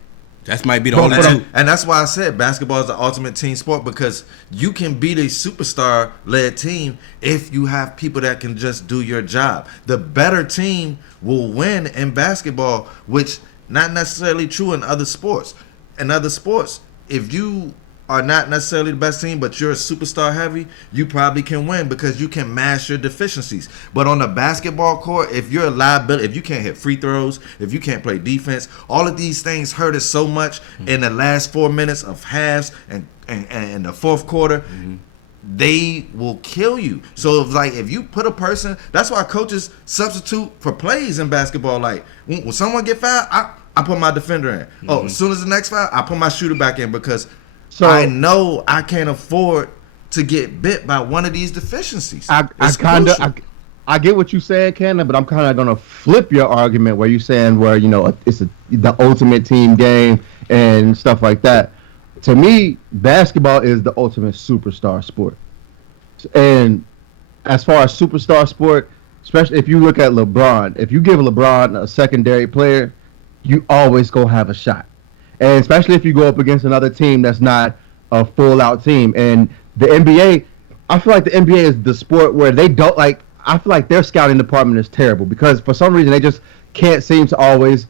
That might be the only two. And that's why I said basketball is the ultimate team sport because you can beat a superstar-led team if you have people that can just do your job. The better team will win in basketball, which not necessarily true in other sports. In other sports, if you are not necessarily the best team, but you're a superstar heavy, you probably can win because you can mask your deficiencies. But on the basketball court, if you're a liability, if you can't hit free throws, if you can't play defense, all of these things hurt us so much in the last 4 minutes of halves and the fourth quarter. They will kill you. So if you put a person, that's why coaches substitute for plays in basketball. Like when someone get fouled, I put my defender in. Oh, as soon as the next foul, I put my shooter back in because I know I can't afford to get bit by one of these deficiencies. I get what you said, Cannon, but I'm kind of gonna flip your argument where you're saying it's the ultimate team game and stuff like that. To me, basketball is the ultimate superstar sport. And as far as superstar sport, especially if you look at LeBron, if you give LeBron a secondary player, you always gonna have a shot. And especially if you go up against another team that's not a full-out team. And the NBA, I feel like the NBA is the sport where they don't I feel like their scouting department is terrible because for some reason they just can't seem to always,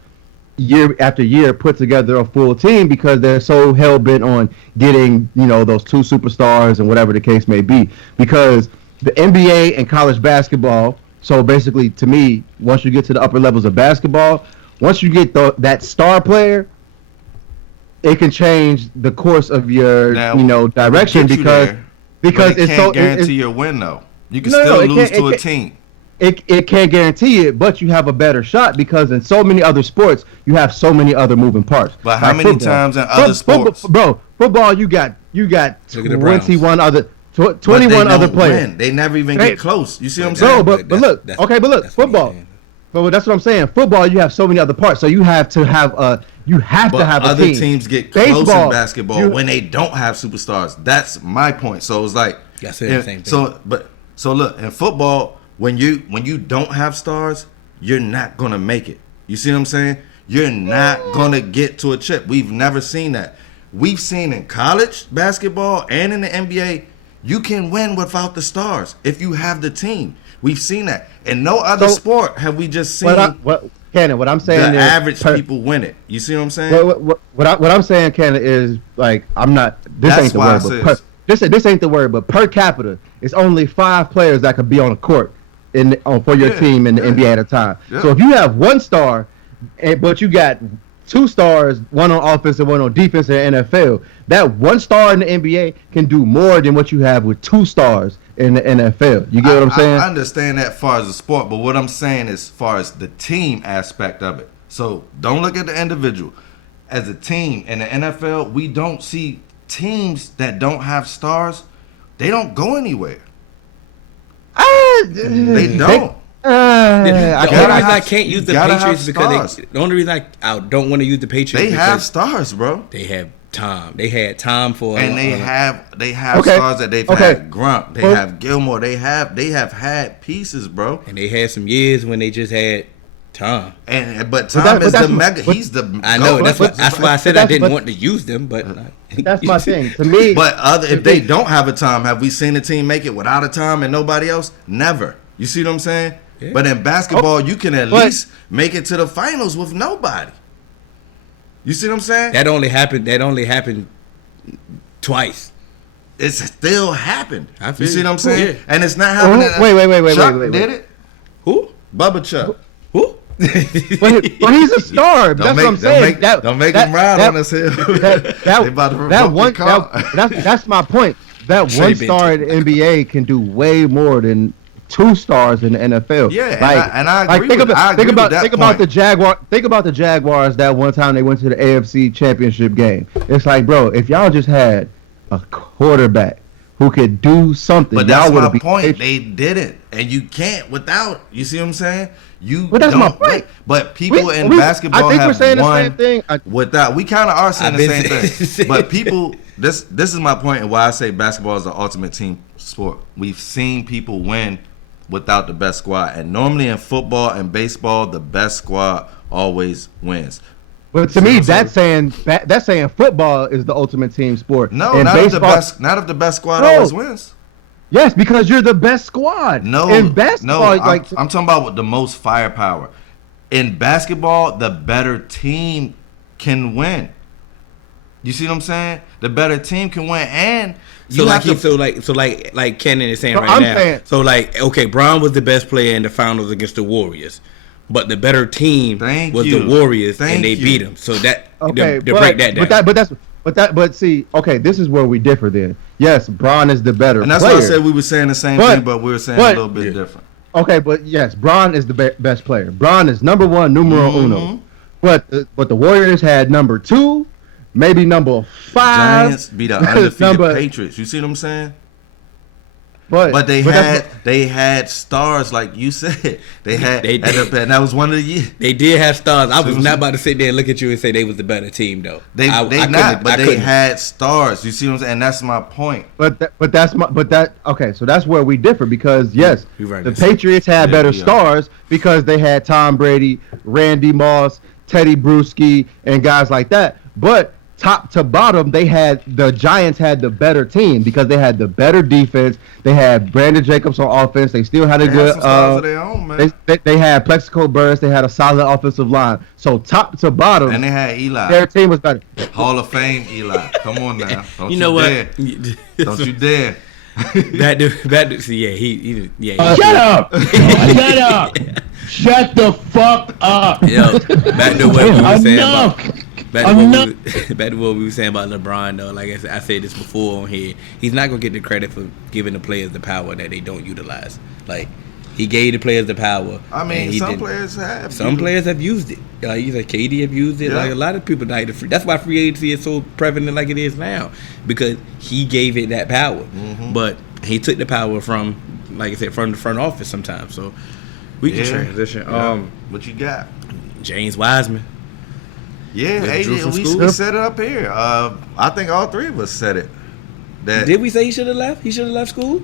year after year, put together a full team because they're so hell-bent on getting, those two superstars and whatever the case may be. Because the NBA and college basketball, so basically to me, once you get to the upper levels of basketball, once you get that star player, it can change the course of your, direction because it can't guarantee your win though. You can still lose to a team. It can't guarantee it, but you have a better shot because in so many other sports you have so many other moving parts. But how many times in other sports, football you got 21 other players. They never even get close. You see what I'm saying? No, but look, football. But that's what I'm saying. Football, you have so many other parts, so you have to have a team. Other teams get close in basketball when they don't have superstars. That's my point. So it's like the same thing. So look, in football, when you don't have stars, you're not gonna make it. You see what I'm saying? You're not gonna get to a chip. We've never seen that. We've seen in college basketball and in the NBA, you can win without the stars if you have the team. We've seen that. In no other sport have we just seen Cannon, what I'm saying the is average people win it. You see what I'm saying? What I'm saying, Cannon, is I'm not. This ain't the word, but per capita, it's only 5 players that could be on a court for your team in the NBA at a time. Yeah. So if you have one star, but you got 2 stars, one on offense and one on defense in the NFL, that one star in the NBA can do more than what you have with 2 stars in the NFL. You get what I'm saying? I understand that as far as the sport, but what I'm saying is as far as the team aspect of it. So don't look at the individual. As a team in the NFL, we don't see teams that don't have stars. They don't go anywhere. They don't. The only reason I can't use the Patriots is because the only reason I don't want to use the Patriots. They have stars, bro. They have Tom. They had Tom for, and they have stars that they've had. Grunt. They have Gilmore. They have had pieces, bro. And they had some years when they just had Tom. But Tom is the mega. He's the. I know. That's why I said I didn't want to use them. But that's my thing. To me, if they don't have a Tom, have we seen a team make it without a Tom and nobody else? Never. You see what I'm saying? Yeah. But in basketball, you can at least make it to the finals with nobody. You see what I'm saying? That only happened twice. it's still happened. I feel You see you. what I'm saying? Yeah. And it's not happening. Wait, Chuck wait. did it. Who? Bubba Chuck. Who? But he's a star. That's what I'm saying. Don't make him ride on us here. They about to revoke your car. That's my point. That one star in the NBA can do way more than 2 stars in the NFL. Yeah, like, and I agree with that. Think about the Jaguars. Think about the Jaguars that one time they went to the AFC Championship game. It's like, bro, if y'all just had a quarterback who could do something, but y'all that's would my be. point. They didn't, and you can't without. You see what I'm saying? But that's my point. Wait. But people in basketball I think have we're saying won the same thing. without. We kind of are saying the same thing. saying- But people, this is my point, and why I say basketball is the ultimate team sport. We've seen people win without the best squad, and normally in football and baseball, the best squad always wins. But to me, that's saying football is the ultimate team sport. No, and not if the best squad always wins. Yes, because you're the best squad. No, in basketball, I'm talking about with the most firepower. In basketball, the better team can win. You see what I'm saying? The better team can win, and like Kenan is saying So right I'm now. saying- So like, okay, Braun was the best player in the finals against the Warriors, but the better team was the Warriors, and they beat them. So that okay, to break that down. But see, okay, this is where we differ. Then, yes, Braun is the better and that's player. why I said we were saying the same thing, but we were saying a little bit different. Okay, but yes, Braun is the best player. Braun is number 1, numero uno. But the Warriors had number 2, maybe number 5. Giants beat the undefeated Patriots. You see what I'm saying? But they had stars, like you said. And that was one of the years. They did have stars. I was not about to sit there and look at you and say they was the better team, though. They had stars. You see what I'm saying? And that's my point. Okay, so that's where we differ because yes, right, the Patriots had better stars because they had Tom Brady, Randy Moss, Teddy Bruschi, and guys like that. But top to bottom, the Giants had the better team because they had the better defense. They had Brandon Jacobs on offense. They still had a good. Some stars of their own, man. They had Plexico Burress. They had a solid offensive line. So top to bottom, and they had Eli. Their team was better. Hall of Fame Eli. Come on now. Don't you know what? Dare. Don't you dare. Shut up! Shut up! Shut the fuck up! Yo, back to what we were saying Enough! about. Back to what we were saying about LeBron, though. Like I said this before on here, he's not gonna get the credit for giving the players the power that they don't utilize. Like he gave the players the power. I mean, players have. Some players have used it. Like you said, KD have used it. Yeah. Like a lot of people like that's why free agency is so prevalent like it is now because he gave it that power. Mm-hmm. But he took the power from, like I said, from the front office sometimes. So we can transition. Yeah. What you got? James Wiseman. Yeah, we set it up here. I think all three of us said it. Did we say he should have left? He should have left school.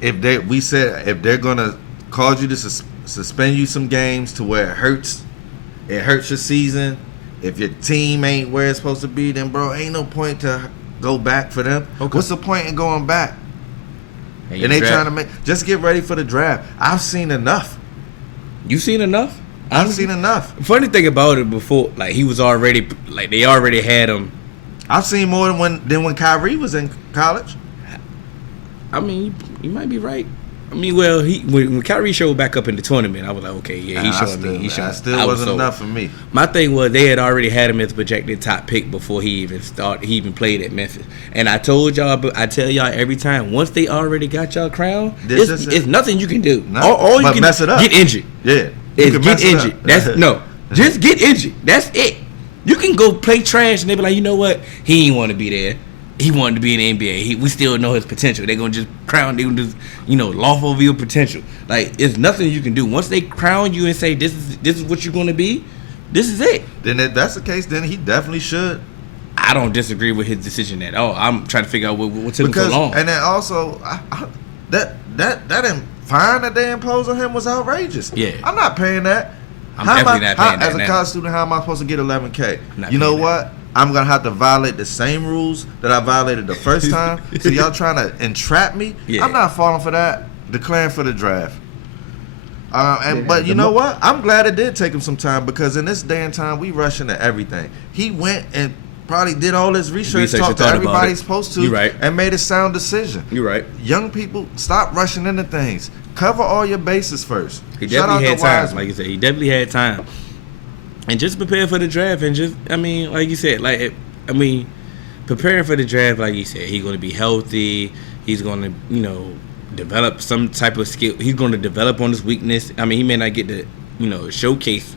If they're gonna cause you to suspend you some games to where it hurts your season. If your team ain't where it's supposed to be, then bro, ain't no point to go back for them. Okay. What's the point in going back? And they trying to just get ready for the draft. I've seen enough. You seen enough? I've seen enough. Funny thing about it, before, like he was already, like they already had him. I've seen more than when Kyrie was in college. I mean, you might be right. I mean, well, when Kyrie showed back up in the tournament, I was like, okay, yeah, he showed me. That still wasn't enough for me. My thing was they had already had him as a projected top pick before he even played at Memphis. And I told y'all, I tell y'all every time, once they already got y'all crown, it's nothing you can do. All you can mess it up. Get injured. Yeah, is get injured. Just get injured. That's it. You can go play trash and they be like, you know what? He ain't want to be there. He wanted to be in the NBA. We still know his potential. They're gonna just crown. They're gonna just, loft over your potential. Like it's nothing you can do. Once they crown you and say this is what you're gonna be, this is it. Then if that's the case, then he definitely should. I don't disagree with his decision at all. I'm trying to figure out what took him so long. And then also, that fine that they imposed on him was outrageous. Yeah, I'm not paying that. I'm definitely not paying that. As a college student, how am I supposed to get $11K? You know what? I'm going to have to violate the same rules that I violated the first time. So y'all trying to entrap me? Yeah. I'm not falling for that. Declaring for the draft. But you know what? I'm glad it did take him some time because in this day and time, we rush into everything. He went and probably did all this research, talked to everybody he's supposed to, right. and made a sound decision. You're right. Young people, stop rushing into things. Cover all your bases first. He definitely had time, like you said. He definitely had time. And just prepare for the draft, and just, I mean, like you said, preparing for the draft, like you said, he's going to be healthy. He's going to, develop some type of skill. He's going to develop on his weakness. I mean, he may not get to, showcase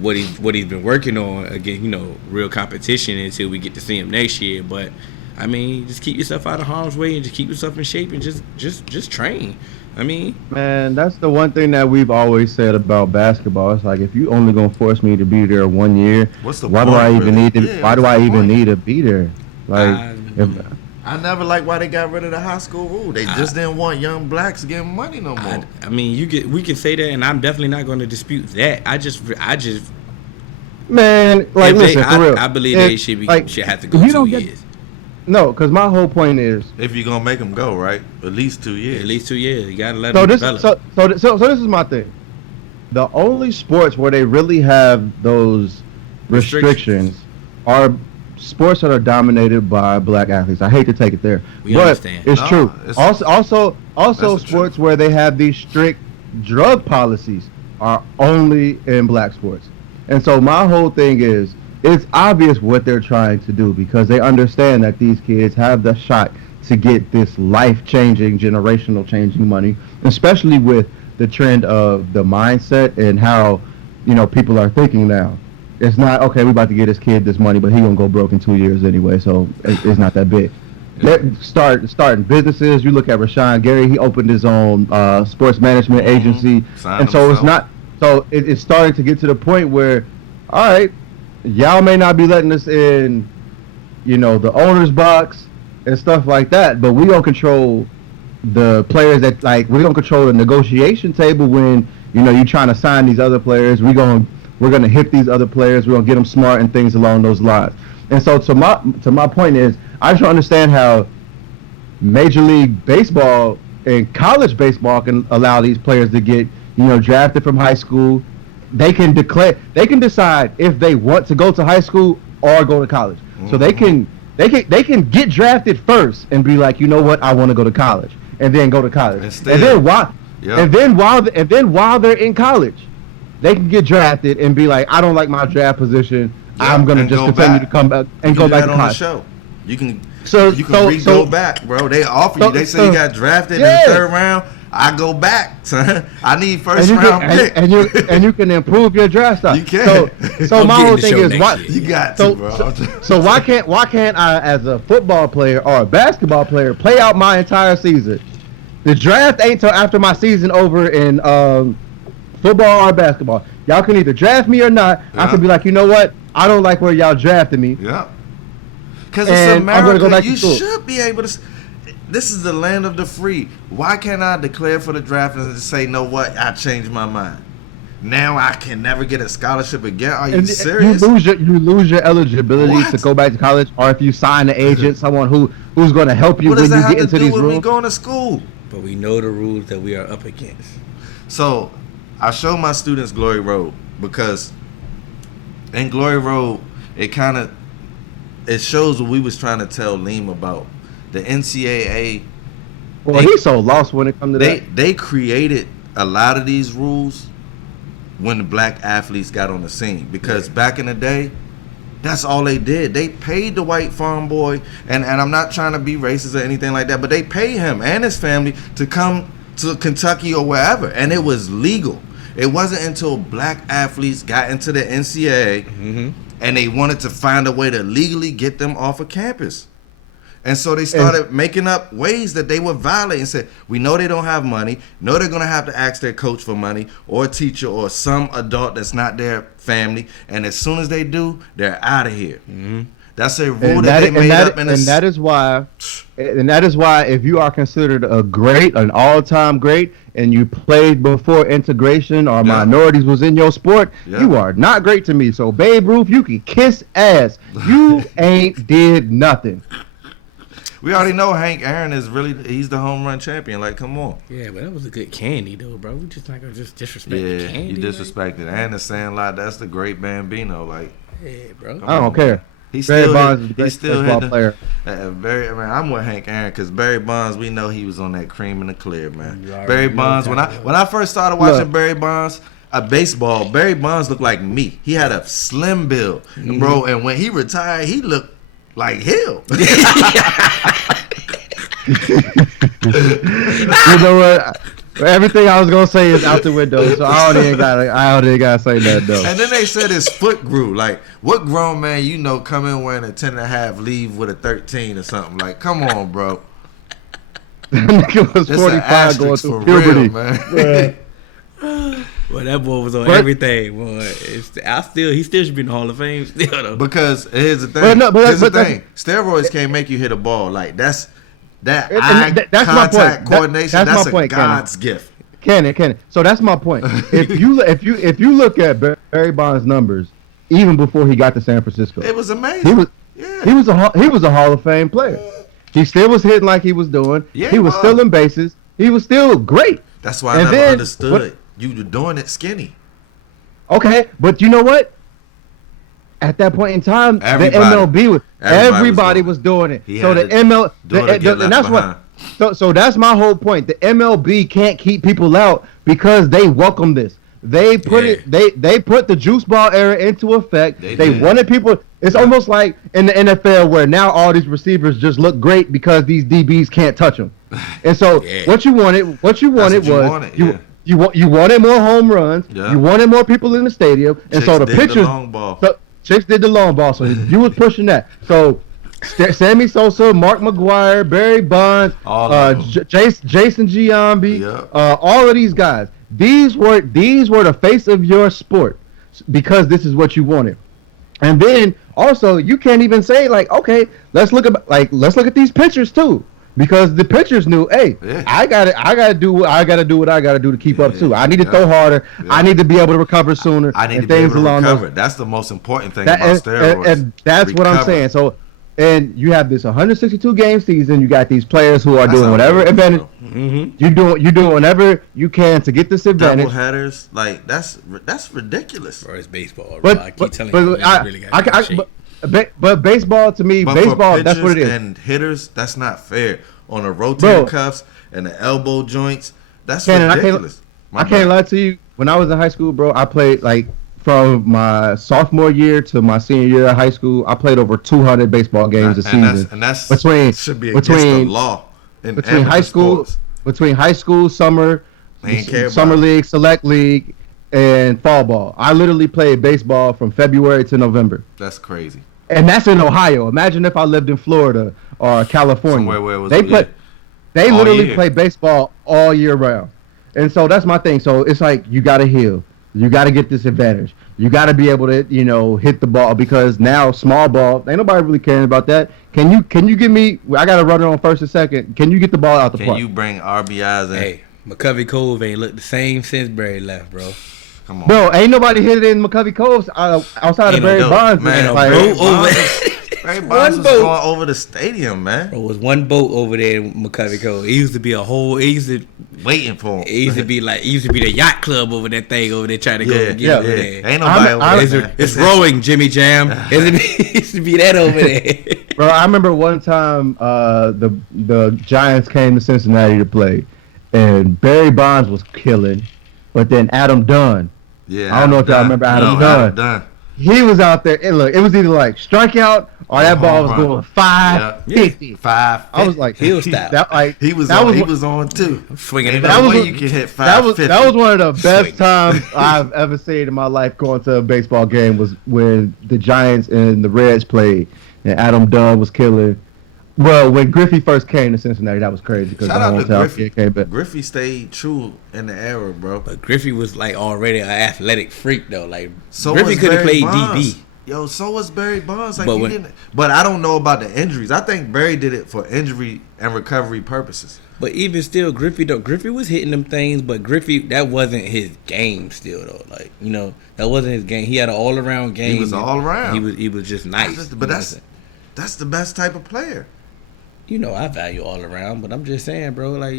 what he's been working on against, real competition until we get to see him next year. But I mean, just keep yourself out of harm's way and just keep yourself in shape and just train. I mean, man, that's the one thing that we've always said about basketball. It's like, if you only gonna force me to be there 1 year, why do I even need to? Why do I even need to be there? Like, I never liked why they got rid of the high school rule. They just didn't want young blacks getting money no more. I mean, we can say that, and I'm definitely not going to dispute that. I just, man, like, listen, for real, I believe they should have to go 2 years. No, because my whole point is, if you're gonna make them go, right, at least 2 years. At least 2 years. You gotta let them develop. So this is my thing. The only sports where they really have those restrictions are sports that are dominated by black athletes. I hate to take it there, but understand. It's true. Also sports where they have these strict drug policies are only in black sports. And so my whole thing is, it's obvious what they're trying to do, because they understand that these kids have the shot to get this life-changing, generational changing money, especially with the trend of the mindset and how, people are thinking now. It's not, okay, we're about to get this kid this money, but he gonna go broke in 2 years anyway, so it's not that big. Starting businesses. You look at Rashawn Gary, he opened his own sports management agency, and so it's not. So it's starting to get to the point where, all right, y'all may not be letting us in, the owner's box and stuff like that, but we don't control the players that, like, we don't control the negotiation table when, you're trying to sign these other players. We're gonna hit these other players. We're gonna get them smart and things along those lines. And so to my point is, I just don't understand how Major League Baseball and college baseball can allow these players to get, drafted from high school. They can decide if they want to go to high school or go to college. Mm-hmm. So they can get drafted first and be like, you know what, I want to go to college, and then go to college. And then while they're in college, they can get drafted and be like, I don't like my draft position. I'm gonna just continue to come back and go back to college. Show. You can go back, bro. They offer you. They say you got drafted in the third round. I go back, son. I need first round pick. And you can improve your draft stock. You can. So my whole thing is, why you got to, bro. So why can't I, as a football player or a basketball player, play out my entire season? The draft ain't till after my season over in football or basketball. Y'all can either draft me or not. Yeah. I can be like, you know what? I don't like where y'all drafted me. Yeah. Because it's America. You should be able to. This is the land of the free. Why can't I declare for the draft and just say, know what? I changed my mind. Now I can never get a scholarship again. Are you serious? You lose your eligibility to go back to college, or if you sign an agent, someone who's going to help you when you get into these rooms. What does that have to do with me going to school? But we know the rules that we are up against. So I show my students Glory Road, because in Glory Road, it shows what we was trying to tell Liam about. The NCAA. Well, he's so lost when it comes to that. They created a lot of these rules when the black athletes got on the scene, because back in the day, that's all they did. They paid the white farm boy, and I'm not trying to be racist or anything like that, but they paid him and his family to come to Kentucky or wherever, and it was legal. It wasn't until black athletes got into the NCAA and they wanted to find a way to legally get them off of campus. And so they started making up ways that they would violate and said, we know they don't have money. No, they're going to have to ask their coach for money or a teacher or some adult that's not their family. And as soon as they do, they're out of here. Mm-hmm. That's a rule that they made up. And that is why if you are considered an all-time great, and you played before integration or minorities was in your sport, you are not great to me. So Babe Ruth, you can kiss ass. You ain't did nothing. We already know Hank Aaron he's the home run champion. Like, come on. Yeah, but that was a good candy, though, bro. We just not going to just disrespect the candy. You disrespected. And the Sandlot, that's the great Bambino. Like, yeah, bro. I don't care. Barry Bonds is a great still baseball hit player. I'm with Hank Aaron because Barry Bonds, we know he was on that cream in the clear, man. You already Barry know Bonds, that, when I first started watching Barry Bonds, baseball, Barry Bonds looked like me. He had a slim build, bro, and when he retired, he looked like hell. You know what? Everything I was gonna say is out the window, so I don't even gotta say that though. And then they said his foot grew. Like, what grown man you know come in wearing a 10 and a half, leave with a 13 or something? Like, come on, bro. Nigga was That's 45 going for through puberty. real, man. Well, that boy was on everything. Boy, he still should be in the Hall of Fame. Still though. Because here's the thing. Here's the thing. Steroids can't make you hit a ball. Like that's eye that's contact my point. coordination. That's my point, a God's gift. Cannon. So that's my point. If you look at Barry Bonds' numbers, even before he got to San Francisco, It was amazing. he was a Hall of Fame player. He still was hitting like he was doing. Yeah, he was still in bases. He was still great. That's why I never understood you were doing it skinny. Okay, but you know what? At that point in time, everybody was doing it. So the ML, and that's what. So that's my whole point. The MLB can't keep people out because they welcome this. They put They put the juice ball era into effect. They wanted people. It's almost like in the NFL where now all these receivers just look great because these DBs can't touch them. And so what you wanted was you wanted more home runs. Yeah. You wanted more people in the stadium, and so the pitchers. Chicks did the long ball, so you was pushing that. So Sammy Sosa, Mark McGwire, Barry Bonds, Jason Giambi, all of these guys. These were the face of your sport because this is what you wanted. And then also you can't even say like, okay, let's look at these pitchers too. Because the pitchers knew, hey, I gotta do what I gotta do to keep up too. I need to throw harder. I need to be able to recover sooner. I need to be able to recover. That's the most important thing about steroids. And that's what I'm saying. So, and you have this 162 game season. You got these players who are doing whatever advantage. You're doing whatever you can to get this advantage. Double headers, like that's ridiculous. Bro, it's baseball. Bro. I keep telling you, but baseball to me, baseball that's what it is. And hitters, that's not fair. On the rotator cuffs and the elbow joints, that's ridiculous. I can't lie to you. When I was in high school, bro, I played like from my sophomore year to my senior year of high school. I played over 200 baseball games a season. That's should be against the law. Between high school, summer league, select league, and fall ball. I literally played baseball from February to November. That's crazy. And that's in Ohio. Imagine if I lived in Florida or California. Somewhere where it was they literally play baseball all year round. And so that's my thing. So it's like you got to heal. You got to get this advantage. You got to be able to, hit the ball because now small ball, ain't nobody really caring about that. Can you give me? I got to run it on first and second. Can you get the ball out the park? Can you bring RBIs in? Hey, McCovey Cove ain't looked the same since Barry left, bro. Come on. Bro, ain't nobody hit it in McCovey Cove outside of Barry Bonds. Man, Barry Bonds was going over the stadium, man. Bro, was one boat over there in McCovey Cove. It used to be waiting for him. It used to be the yacht club over that thing over there trying to go get over there. Ain't nobody over there. It's rowing, Jimmy Jam. It used to be that over there. Bro, I remember one time the Giants came to Cincinnati to play, and Barry Bonds was killing, but then Adam Dunn. Yeah, I don't know if y'all remember Adam Dunn. He was out there, and look, it was either like strikeout or that ball was going 550. 550. I was like, he'll stop. He was on too. Swinging it. That way you can hit 550. That was one of the best times I've ever seen in my life going to a baseball game was when the Giants and the Reds played, and Adam Dunn was killing. Well, when Griffey first came to Cincinnati, that was crazy because shout out to Griffey. Came back. Griffey stayed true in the era, bro. But Griffey was like already an athletic freak though. Like so Griffey could have played Bonds. DB. Yo, so was Barry Bonds. But I don't know about the injuries. I think Barry did it for injury and recovery purposes. But even still, Griffey was hitting them things, but Griffey, that wasn't his game still though. Like, that wasn't his game. He had an all around game. He was all around. He was just nice. But that's the best type of player. I value all around, but I'm just saying, bro, like,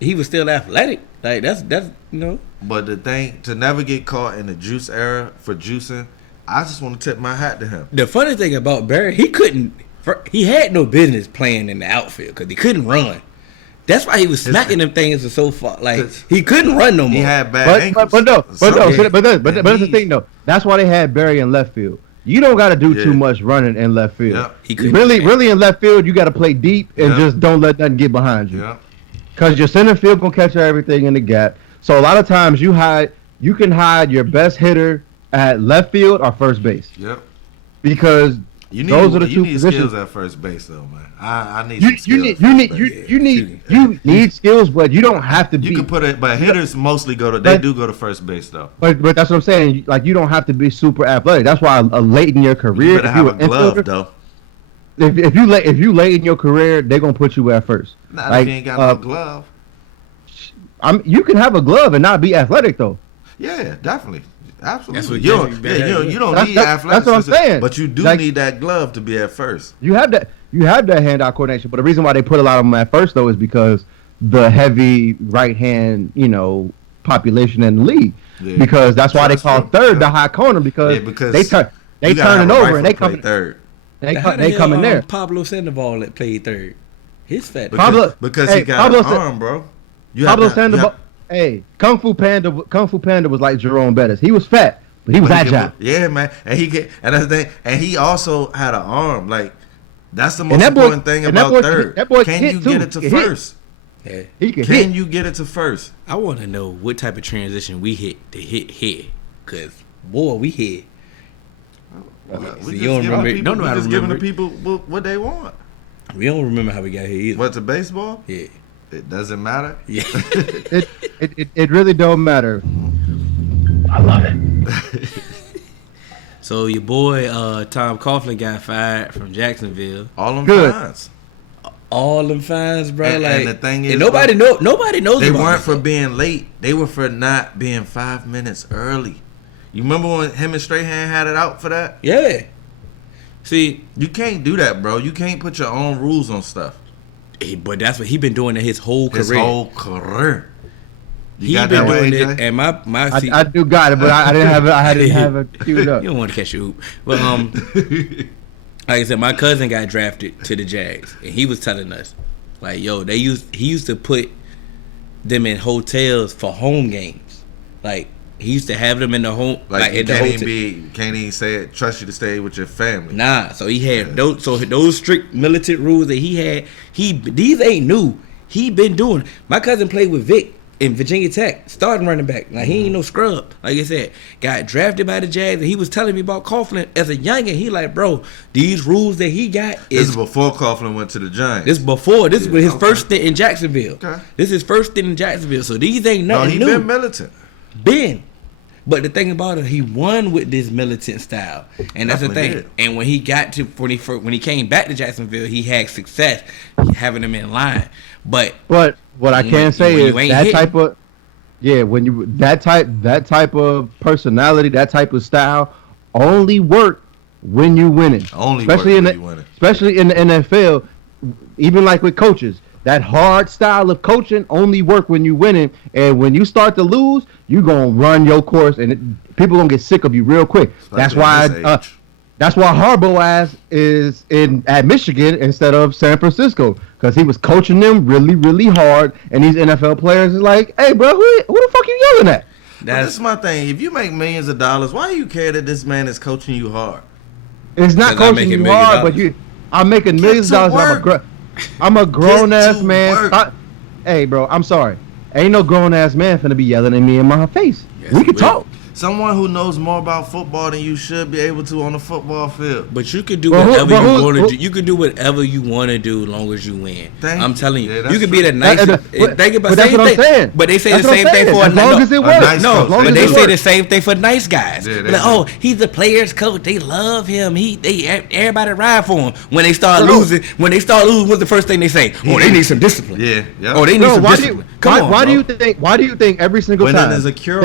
he was still athletic. Like, that's. But the thing, to never get caught in the juice era for juicing, I just want to tip my hat to him. The funny thing about Barry, he had no business playing in the outfield because he couldn't run. That's why he was smacking them things so far. Like he couldn't run no more. He had bad ankles. But that's the thing though. That's why they had Barry in left field. You don't got to do too much running in left field. Yep. He couldn't really in left field, you got to play deep and just don't let nothing get behind you. Because your center field gonna catch everything in the gap. So a lot of times you can hide your best hitter at left field or first base. Yep. Because those are the two positions. Skills at first base though, man. I need you need skills, but you don't have to be. You can put it, but hitters mostly they do go to first base though. But that's what I'm saying. Like you don't have to be super athletic. That's why late in your career, You better have a glove though. If you late in your career, they're gonna put you at first. Nah, if you ain't got no glove. You can have a glove and not be athletic though. Yeah, definitely. Absolutely. You don't need athleticism. That's what I'm saying. But you do need that glove to be at first. You have that hand-eye coordination. But the reason why they put a lot of them at first though is because the heavy right hand, population in the league. Yeah. Because that's why they call third the high corner because they turn it over and they come third. They come in there. Pablo Sandoval that played third. His fat. Because he got an arm, bro. Pablo Sandoval. Hey, Kung Fu Panda was like Jerome Bettis. He was fat, but he was agile. Yeah, man. And that's the thing. And he also had an arm. Like that's the most important thing about third. Can you get it to first? Yeah. Can you get it to first? I want to know what type of transition we hit to hit here, cause boy, we hit. We just giving the people what they want. We don't remember how we got here either. What, to baseball? Yeah. It doesn't matter. Yeah. it really don't matter. I love it. So your boy Tom Coughlin got fired from Jacksonville. All them fines. All them fines, bro. And the thing is, nobody knows. They weren't for being late. They were for not being 5 minutes early. You remember when him and Strahan had it out for that? Yeah. See, you can't do that, bro. You can't put your own rules on stuff. But that's what he been doing in his whole career. You got been doing it, and my I do got it, but I didn't have it. I didn't have it queued up. You don't want to catch your hoop. But like I said, my cousin got drafted to the Jags, and he was telling us, like, yo, he used to put them in hotels for home games, like. He used to have them in the home, like in the hotel. Can't even say it. Trust you to stay with your family. Nah, so he had those. So those strict militant rules that he had, these ain't new. He been doing. My cousin played with Vic in Virginia Tech, starting running back. Like he ain't no scrub. Like I said, got drafted by the Jags, and he was telling me about Coughlin as a youngin. He like, bro, these rules that he got is before Coughlin went to the Giants. This before. This was his first stint in Jacksonville. Okay. This is his first stint in Jacksonville. So these ain't nothing new. He been militant. But the thing about it, he won with this militant style, and that's the thing. Did. And when he when he came back to Jacksonville, he had success having them in line. But what I can say is that type of that type of personality, that type of style, only work when you winning. Especially in the NFL, even like with coaches. That hard style of coaching only work when you winning, and when you start to lose, you gonna run your course, and people gonna get sick of you real quick. That's why Harbaugh ass is at Michigan instead of San Francisco, because he was coaching them really, really hard, and these NFL players is like, hey, bro, who the fuck you yelling at? That's my thing. If you make millions of dollars, why do you care that this man is coaching you hard? It's not coaching you hard, but I'm making millions of dollars. I'm a grown ass man. Hey, bro, I'm sorry. Ain't no grown ass man finna be yelling at me in my face. Yes, we can talk. Someone who knows more about football than you should be able to on the football field. But you could do whatever you want to do. You could do whatever you want to do as long as you win. I'm telling you, you could be the nicest. Think about that's what I'm saying. But they say the same thing for as long as it works. But they say the same thing for nice guys. Like, oh, he's the players' coach. They love him. Everybody ride for him. When they start losing, what's the first thing they say? Oh, they need some discipline. Yeah. Oh, they need some discipline. Come on. Why do you think every single time there's a cure?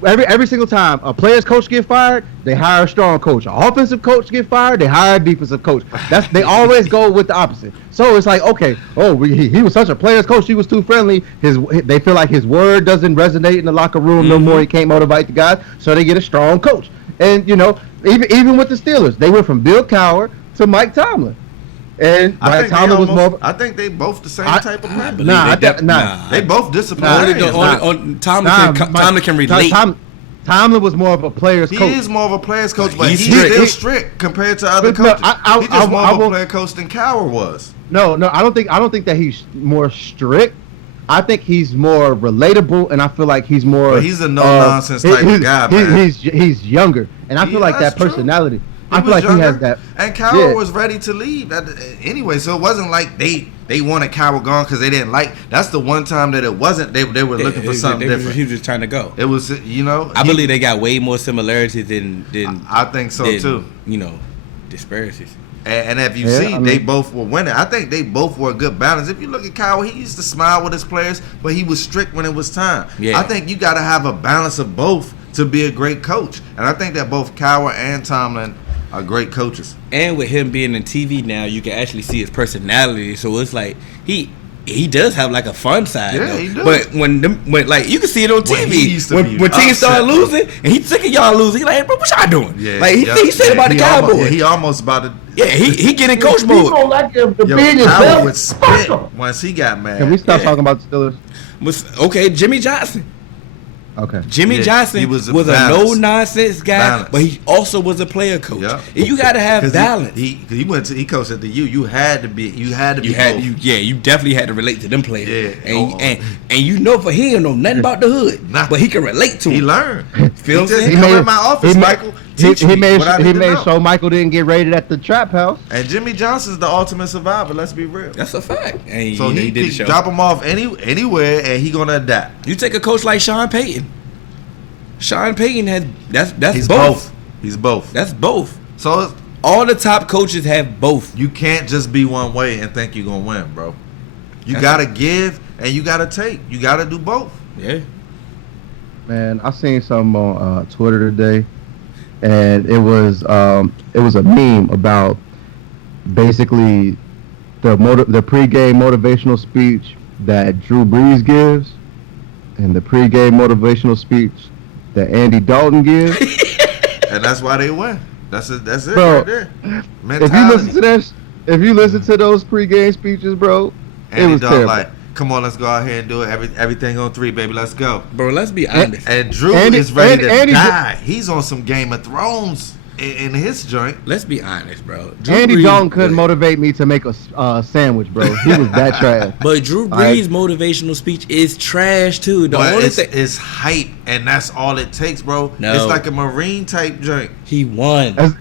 Every single time a player's coach get fired, they hire a strong coach. An offensive coach get fired, they hire a defensive coach. They always go with the opposite. So it's like, okay, he was such a player's coach, he was too friendly. They feel like his word doesn't resonate in the locker room no more. He can't motivate the guys, so they get a strong coach. And even with the Steelers, they went from Bill Cowher to Mike Tomlin. And Mike Tomlin was more. I think they both the same type of player. They both disappointed. Tomlin can relate. Tomlin was more of a player's coach. He is more of a player's coach, but he's still strict compared to other coaches. He's just more of a player coach than Cowher was. No, I don't think that he's more strict. I think he's more relatable, and I feel like he's more. But he's a no nonsense type of guy, man. He's younger, and I feel like that personality. I feel like he has that. And Cowher was ready to leave anyway, so it wasn't like they wanted Cowher gone because they didn't like. That's the one time that it wasn't. They were looking for something different. He was just trying to go. It was, I believe they got way more similarities than I think so too. Disparities. And if you see, they both were winning. I think they both were a good balance. If you look at Cowher, he used to smile with his players, but he was strict when it was time. Yeah. I think you got to have a balance of both to be a great coach. And I think that both Cowher and Tomlin are great coaches. And with him being in TV now, you can actually see his personality. So it's like he does have like a fun side. Yeah, though. he does. But when like you can see it on TV when teams start losing and he's sick of y'all losing. He like, bro, what y'all doing? Yeah, like he said about the Cowboys. He almost about to. Yeah, he get in coach mode. People like the Cowher would spit once he got mad. Can we stop talking about the Steelers? Okay, Jimmy Johnson. Okay. Jimmy Johnson was a no-nonsense guy, but he also was a player coach. Yep. And you got to have balance. He coached at the U. You had to be. You definitely had to relate to them players. Yeah. And for he don't know nothing about the hood, but he can relate to him. He learned. Feel what I'm saying? He came in my office, Michael. He made sure Michael didn't get raided at the trap house. And Jimmy Johnson's the ultimate survivor. Let's be real. That's a fact. And so he did drop him off anywhere, and he gonna adapt. You take a coach like Sean Payton. Sean Payton has that's He's both. He's both. That's both. So all the top coaches have both. You can't just be one way and think you're gonna win, bro. You gotta give and you gotta take. You gotta do both. Yeah. Man, I seen something on Twitter today, and it was a meme about basically the pregame motivational speech that Drew Brees gives, and the pregame motivational speech that Andy Dalton gives. And that's why they win. That's it bro, right there. Mentality. If you listen to those pregame speeches, bro, Andy it was Dalton terrible. Like, come on, let's go out here and do it. Everything on 3, baby. Let's go. Bro, let's be honest. And Drew is ready to die. He's on some Game of Thrones in his joint. Let's be honest, bro. Andy Dalton couldn't motivate me to make a sandwich, bro. He was that trash. But Drew Brees' motivational speech is trash too. It's hype, and that's all it takes, bro. No. It's like a Marine type joint. He won.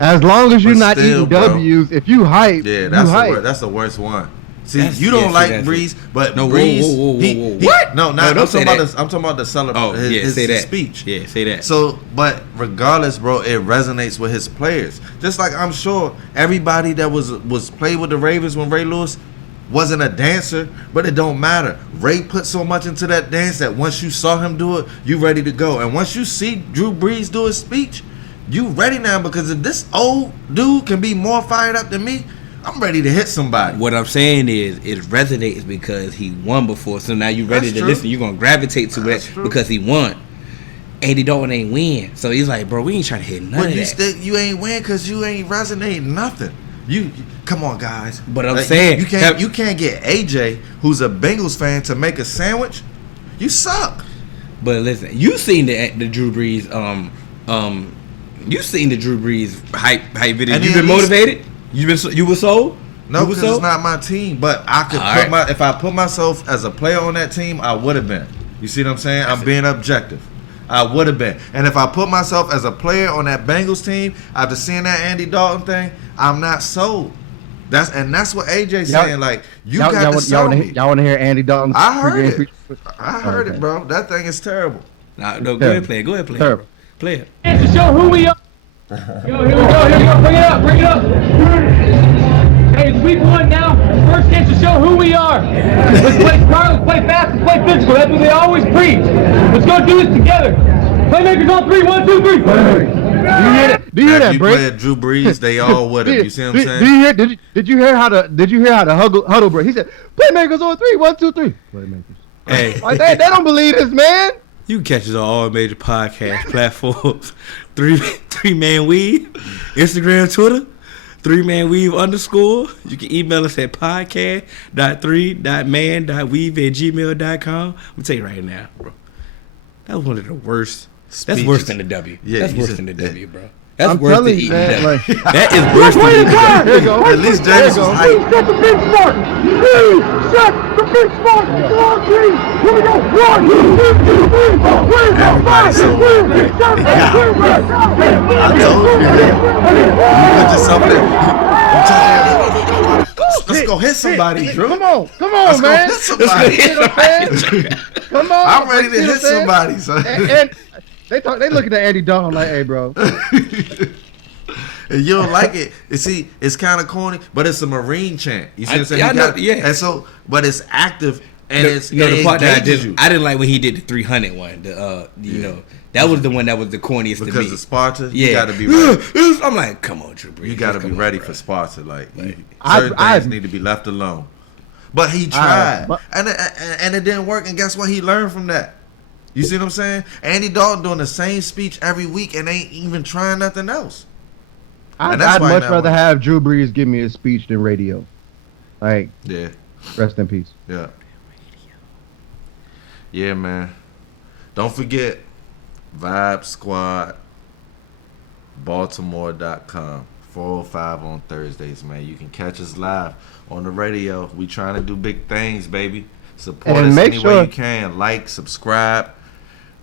As long as you're not still, eating W's, if you hype, that's the worst one. See, you don't like Brees, but Brees. Whoa. What? No, I'm talking about the celebration. His speech. Yeah, say that. So, but regardless, bro, it resonates with his players. Just like I'm sure everybody that was played with the Ravens when Ray Lewis wasn't a dancer, but it don't matter. Ray put so much into that dance that once you saw him do it, you ready to go. And once you see Drew Brees do his speech, you ready now, because if this old dude can be more fired up than me, I'm ready to hit somebody. What I'm saying is, it resonates because he won before. So now you're ready to listen. You're going to gravitate to it because he won. Andy Dalton ain't win. So he's like, bro, we ain't trying to hit none of that. You ain't win because you ain't resonating nothing. You come on, guys. But I'm saying you can't get AJ, who's a Bengals fan, to make a sandwich. You suck. But listen, you seen the Drew Brees you seen the Drew Brees hype video. You been motivated? You were sold? No, because it's not my team. But I could if I put myself as a player on that team, I would have been. You see what I'm saying? I'm being objective. I would have been. And if I put myself as a player on that Bengals team, after seeing that Andy Dalton thing, I'm not sold. That's what AJ's saying. Like, got to sell me. Y'all want to hear Andy Dalton? I heard it. I heard it, bro. That thing is terrible. No, go ahead, play it. Go ahead, play it. Terrible. Play it. To show who we are. Yo, here we go. Bring it up. Hey, it's week 1 now. First chance to show who we are. Let's play smart, let's play fast, let's play physical. That's what they always preach. Let's go do this together. Playmakers on 3. 1, 2, 3. Do you hear that, Brent? You play Drew Brees, they all with him. You see what I'm saying? Did you hear how the huddle break? He said, "Playmakers on 3. 1, 2, 3. Playmakers." Hey, like they don't believe this, man. You can catch us on all major podcast platforms. Three Man Weave, Instagram, Twitter, 3manweave_. You can email us at podcast.3.man.weave@gmail.com. I'm gonna tell you right now, bro. That was one of the worst. Speeches. That's worse than the W. Yeah, that's worse than the W, bro. That's worse than eating W. Like, that is worse than eating W. At least James was hype. Set the benchmark. Set the benchmark. Come on, Green. Here we go. 1, 2, 3, 4. Where's the 5? Where's the 7? I told you. You put yourself there. Let's go hit somebody, Drew. Come on, Let's man. Go hit somebody. Come on. I'm ready to hit somebody, son. And they looking at Andy Dalton like, hey, bro. And you don't like it. You see, it's kind of corny, but it's a Marine chant. You see what I'm saying? And so, but it's active and the part that I didn't like when he did the 300 one. You know, that was the one that was the corniest to me. Because of Sparta, you got to be ready. I'm like, come on, Drew Brees. You got to be ready for Sparta. Like certain things need to be left alone. But he tried, and it didn't work. And guess what? He learned from that. You see what I'm saying? Andy Dalton doing the same speech every week and ain't even trying nothing else. I'd much rather have Drew Brees give me a speech than radio. Like, yeah. Rest in peace. Yeah. Yeah, man. Don't forget, Vibe Squad, Baltimore.com, 4:05 on Thursdays, man. You can catch us live on the radio. We trying to do big things, baby. Support us any way you can. Like, subscribe,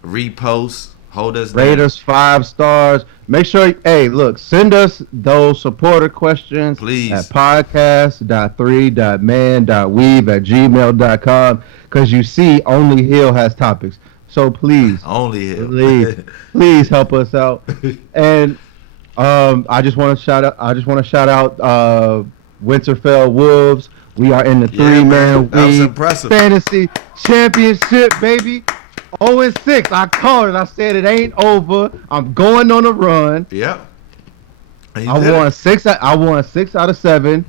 repost, hold us down. Rate us 5 stars. Make sure, hey, look, send us those supporter questions. Please. At podcast.3.man.weave@gmail.com. Because you see, only Hill has topics. So please. Only Hill. please help us out. And I just want to shout out Winterfell Wolves. We are in the 3-man Weave Fantasy Championship, baby. 0-6. I called it. I said it ain't over. I'm going on a run. Yep. I won 6 out of 7.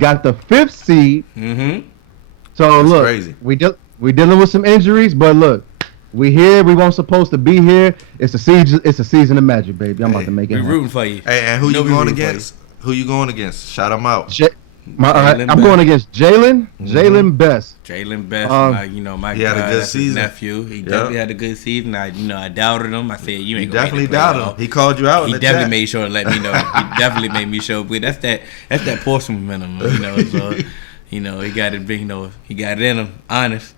Got the 5th seed. Mm-hmm. So that's look, crazy. we dealing with some injuries, but look, we here. We weren't supposed to be here. It's a season. It's a season of magic, baby. I'm about to make it. We're rooting for you. Hey, and who you going against? Who you going against? Shout them out. I'm going against Jalen. Jalen Best. Jalen Best. My he had a good season. Nephew. He definitely had a good season. I doubted him. I said you ain't. He definitely doubted him. He called you out. He definitely made sure to let me know. He definitely made me show. But that's that portion momentum. So he got it. He got it in him. Honest.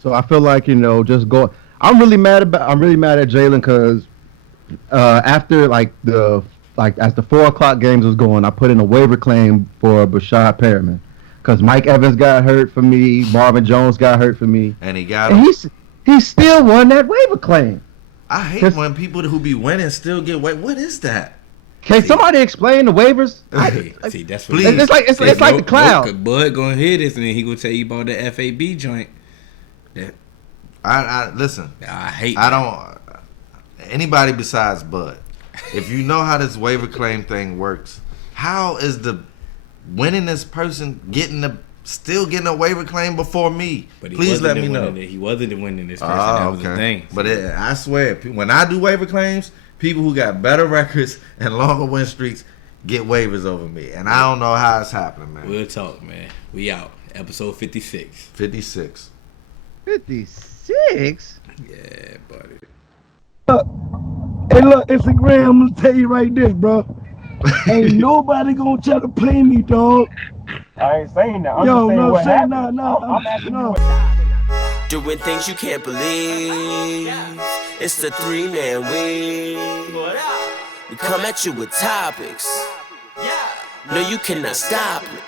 So I feel like just go. I'm really mad at Jalen because after as the 4:00 games was going, I put in a waiver claim for Bashad Perriman because Mike Evans got hurt for me, Marvin Jones got hurt for me, and he got him. He still won that waiver claim. I hate when people who be winning still get waived. What is that? Can somebody explain the waivers? See, that's what it's like the cloud. Bud gonna hear this and then he gonna tell you about the FAB joint. I listen. I hate. I don't. Anybody besides Bud. If you know how this waiver claim thing works, how is the winningest person still getting a waiver claim before me? Please let me know. He wasn't the winningest person. That was the thing. But I swear, when I do waiver claims, people who got better records and longer win streaks get waivers over me, and I don't know how it's happening, man. We'll talk, man. We out. Episode 56. 56. 56? Yeah, buddy. Hey, look, Instagram, I'm gonna tell you right this, bro. Ain't nobody gonna try to play me, dog. I ain't saying that. I'm just saying what happened. No. Doing things you can't believe. It's the 3-man Weave. We come at you with topics. No, you cannot stop it.